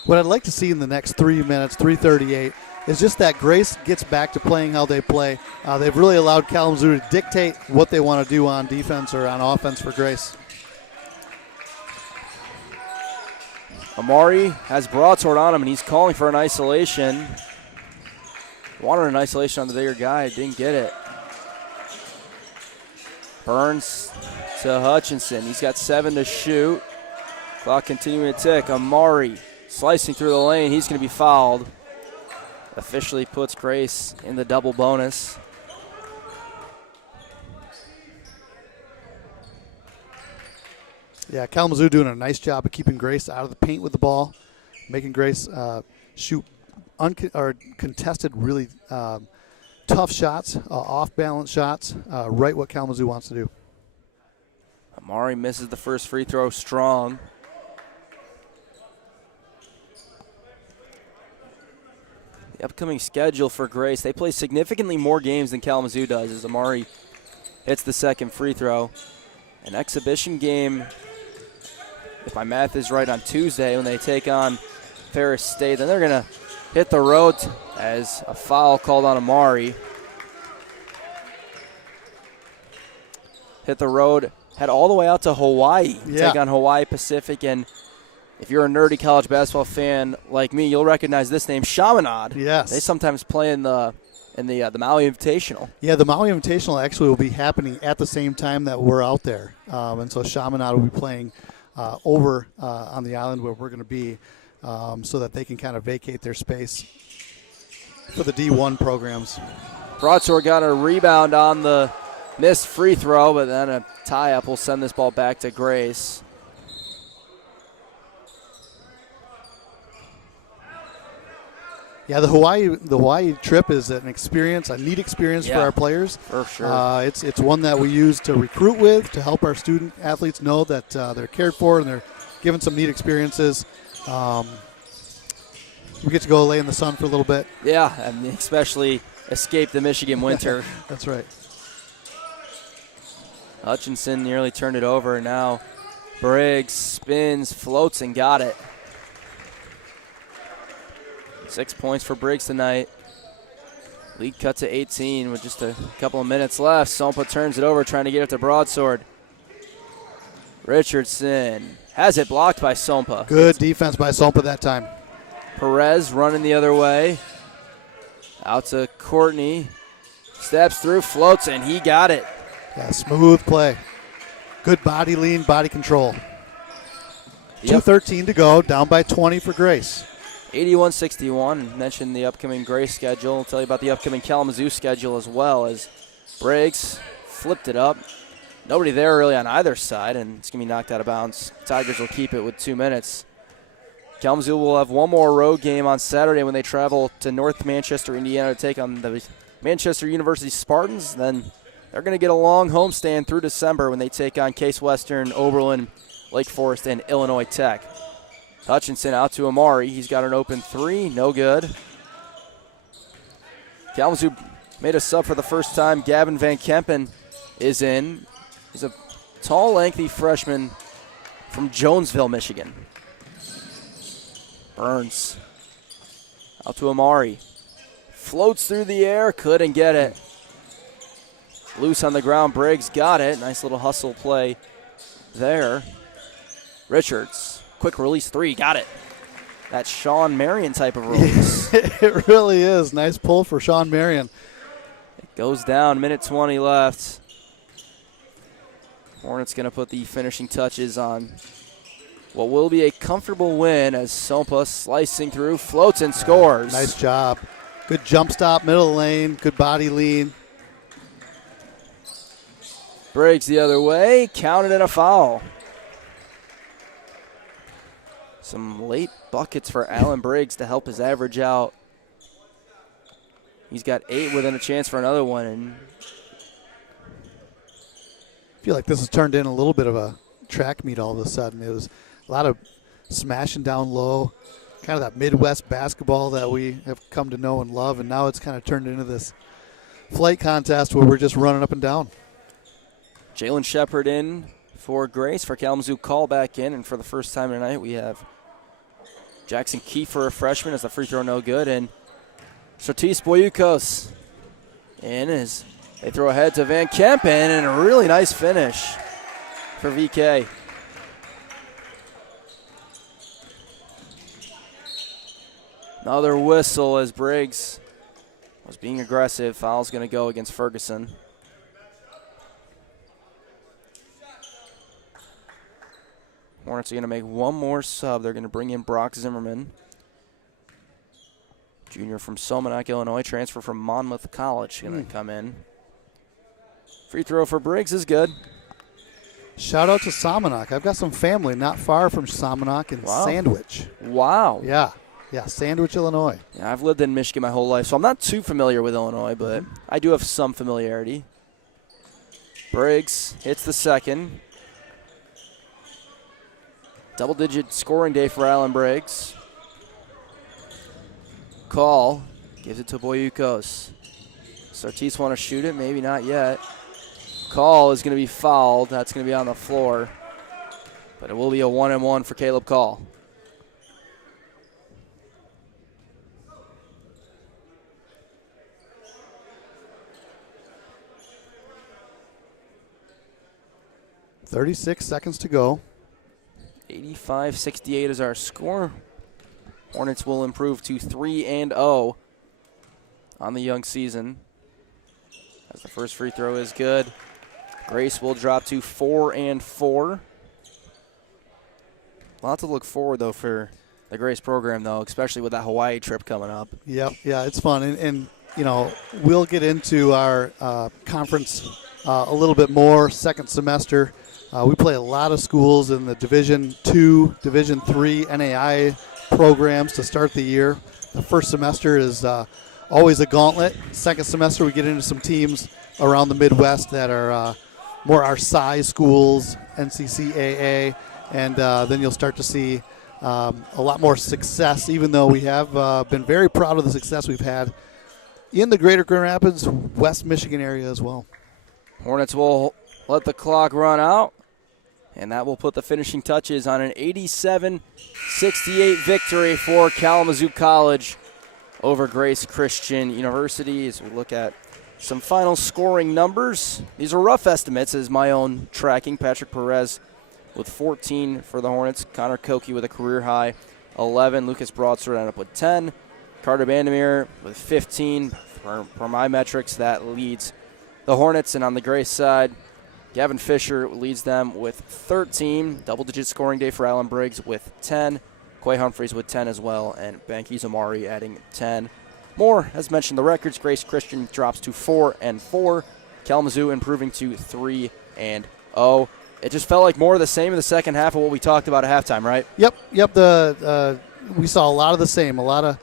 What I'd like to see in the next 3 minutes, 3:38, is just that Grace gets back to playing how they play. They've really allowed Kalamazoo to dictate what they want to do on defense or on offense for Grace. Amari has broadsword on him, and he's calling for an isolation. Wanted an isolation on the bigger guy, didn't get it. Burns to Hutchinson. He's got 7 to shoot. Clock continuing to tick. Amari slicing through the lane. He's going to be fouled. Officially puts Grace in the double bonus. Yeah, Kalamazoo doing a nice job of keeping Grace out of the paint with the ball, making Grace shoot contested, really tough shots, off-balance shots, right what Kalamazoo wants to do. Amari misses the first free throw strong. The upcoming schedule for Grace, they play significantly more games than Kalamazoo does as Amari hits the second free throw. An exhibition game, if my math is right, on Tuesday when they take on Ferris State. Then they're going to hit the road as a foul called on Amari. Hit the road, head all the way out to Hawaii. Yeah. Take on Hawaii Pacific. And if you're a nerdy college basketball fan like me, you'll recognize this name, Chaminade. Yes. They sometimes play in the Maui Invitational. Yeah, the Maui Invitational actually will be happening at the same time that we're out there. And so Chaminade will be playing over on the island where we're going to be so that they can kind of vacate their space for the D1 programs. Broadsword got a rebound on the missed free throw, but then a tie-up will send this ball back to Grace. Yeah, the Hawaii trip is an experience, a neat experience for our players. For sure. It's one that we use to recruit with, to help our student athletes know that they're cared for and they're given some neat experiences. We get to go lay in the sun for a little bit. Yeah, and especially escape the Michigan winter. That's right. Hutchinson nearly turned it over. Now Briggs spins, floats, and got it. 6 points for Briggs tonight. Lead cut to 18 with just a couple of minutes left. Sompa turns it over, trying to get it to Broadsword. Richardson has it blocked by Sompa. Good defense by Sompa that time. Perez running the other way. Out to Courtney. Steps through, floats, and he got it. Yeah, smooth play. Good body lean, body control. Yep. 2:13 to go, down by 20 for Grace. 81-61. Mentioned the upcoming Grace schedule. I'll tell you about the upcoming Kalamazoo schedule as well, as Briggs flipped it up. Nobody there really on either side, and it's going to be knocked out of bounds. Tigers will keep it with 2 minutes. Kalamazoo will have one more road game on Saturday when they travel to North Manchester, Indiana to take on the Manchester University Spartans. Then they're going to get a long homestand through December when they take on Case Western, Oberlin, Lake Forest, and Illinois Tech. Hutchinson out to Amari. He's got an open three. No good. Kalamazoo made a sub for the first time. Gavin Van Kempen is in. He's a tall, lengthy freshman from Jonesville, Michigan. Burns out to Amari. Floats through the air. Couldn't get it. Loose on the ground. Briggs got it. Nice little hustle play there. Richards. Quick release three. Got it. That Sean Marion type of release. It really is. Nice pull for Sean Marion. It goes down. Minute 20 left. Hornets going to put the finishing touches on what will be a comfortable win as Sompa slicing through, floats and scores. Nice job. Good jump stop, middle lane, good body lean. Briggs the other way, counted and a foul. Some late buckets for Allen Briggs to help his average out. He's got 8 within a chance for another one. And I feel like this has turned in a little bit of a track meet all of a sudden. It was a lot of smashing down low, kind of that Midwest basketball that we have come to know and love, and now it's kind of turned into this flight contest where we're just running up and down. Jalen Shepard in for Grace, for Kalamazoo call back in, and for the first time tonight we have Jackson Kiefer, a freshman, as the free throw no good, and Stratis Boyukos in as they throw ahead to Van Kempen, and a really nice finish for VK. Another whistle as Briggs was being aggressive. Foul's going to go against Ferguson. Hornets are going to make one more sub. They're going to bring in Brock Zimmerman, junior from Somonauk, Illinois, transfer from Monmouth College, going to come in. Free throw for Briggs is good. Shout out to Somonauk. I've got some family not far from Somonauk in Sandwich. Wow. Yeah, Sandwich, Illinois. Yeah, I've lived in Michigan my whole life, so I'm not too familiar with Illinois, but I do have some familiarity. Briggs hits the second. Double-digit scoring day for Allen Briggs. Call gives it to Boyukos. Sartis want to shoot it, maybe not yet. Call is going to be fouled. That's going to be on the floor. But it will be a 1-and-1 for Caleb Call. .36 seconds to go. 85-68 is our score. Hornets will improve to 3-0 on the young season. As the first free throw is good. Grace will drop to 4-4. A lot to look forward, though, for the Grace program, though, especially with that Hawaii trip coming up. Yep, yeah, it's fun. And you know, we'll get into our conference a little bit more second semester. We play a lot of schools in the Division II, Division III NAI programs to start the year. The first semester is always a gauntlet. Second semester, we get into some teams around the Midwest that are more our size schools, NCCAA, and then you'll start to see a lot more success, even though we have been very proud of the success we've had in the greater Grand Rapids, West Michigan area as well. Hornets will let the clock run out, and that will put the finishing touches on an 87-68 victory for Kalamazoo College over Grace Christian University. As we look at some final scoring numbers, these are rough estimates as my own tracking. Patrick Perez with 14 for the Hornets. Connor Koke with a career high 11. Lucas Broadsword ended up with 10. Carter Bandemir with 15. For my metrics, that leads the Hornets. And on the Grace side, Gavin Fisher leads them with 13. Double-digit scoring day for Allen Briggs with 10. Quay Humphreys with 10 as well, and Banky Zamari adding 10. More, as mentioned, the records. Grace Christian drops to 4-4. Kalamazoo improving to 3-0. It just felt like more of the same in the second half of what we talked about at halftime, right? Yep. We saw a lot of the same. A lot of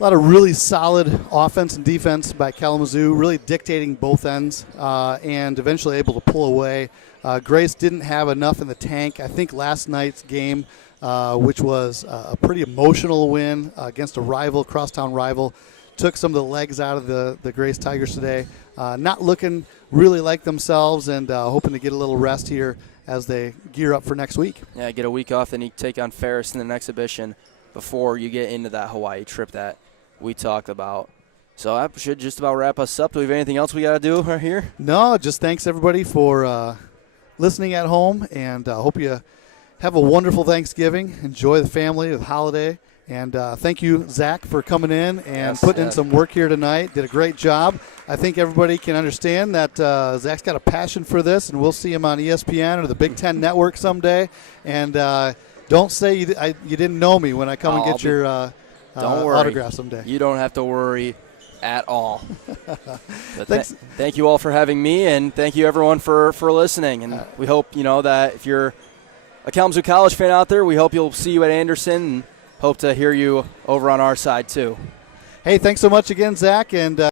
really solid offense and defense by Kalamazoo, really dictating both ends, and eventually able to pull away. Grace didn't have enough in the tank. I think last night's game, which was a pretty emotional win against a rival, crosstown rival, took some of the legs out of the Grace Tigers today. Not looking really like themselves, and hoping to get a little rest here as they gear up for next week. Yeah, get a week off, then you take on Ferris in an exhibition before you get into that Hawaii trip that we talked about. So that should just about wrap us up. Do we have anything else we got to do right here? No, just thanks everybody for listening at home, and hope you have a wonderful Thanksgiving. Enjoy the family, the holiday, and thank you, Zach, for coming in and putting in some work here tonight. Did a great job. I think everybody can understand that Zach's got a passion for this, and we'll see him on ESPN or the Big Ten Network someday. And don't say you didn't know me when I come and get your don't worry. Autograph someday. You don't have to worry at all. Thanks. Thank you all for having me, and thank you everyone for listening. And we hope that if you're a Kalamazoo College fan out there, we hope you'll see you at Anderson, and hope to hear you over on our side too. Hey, thanks so much again, Zach, and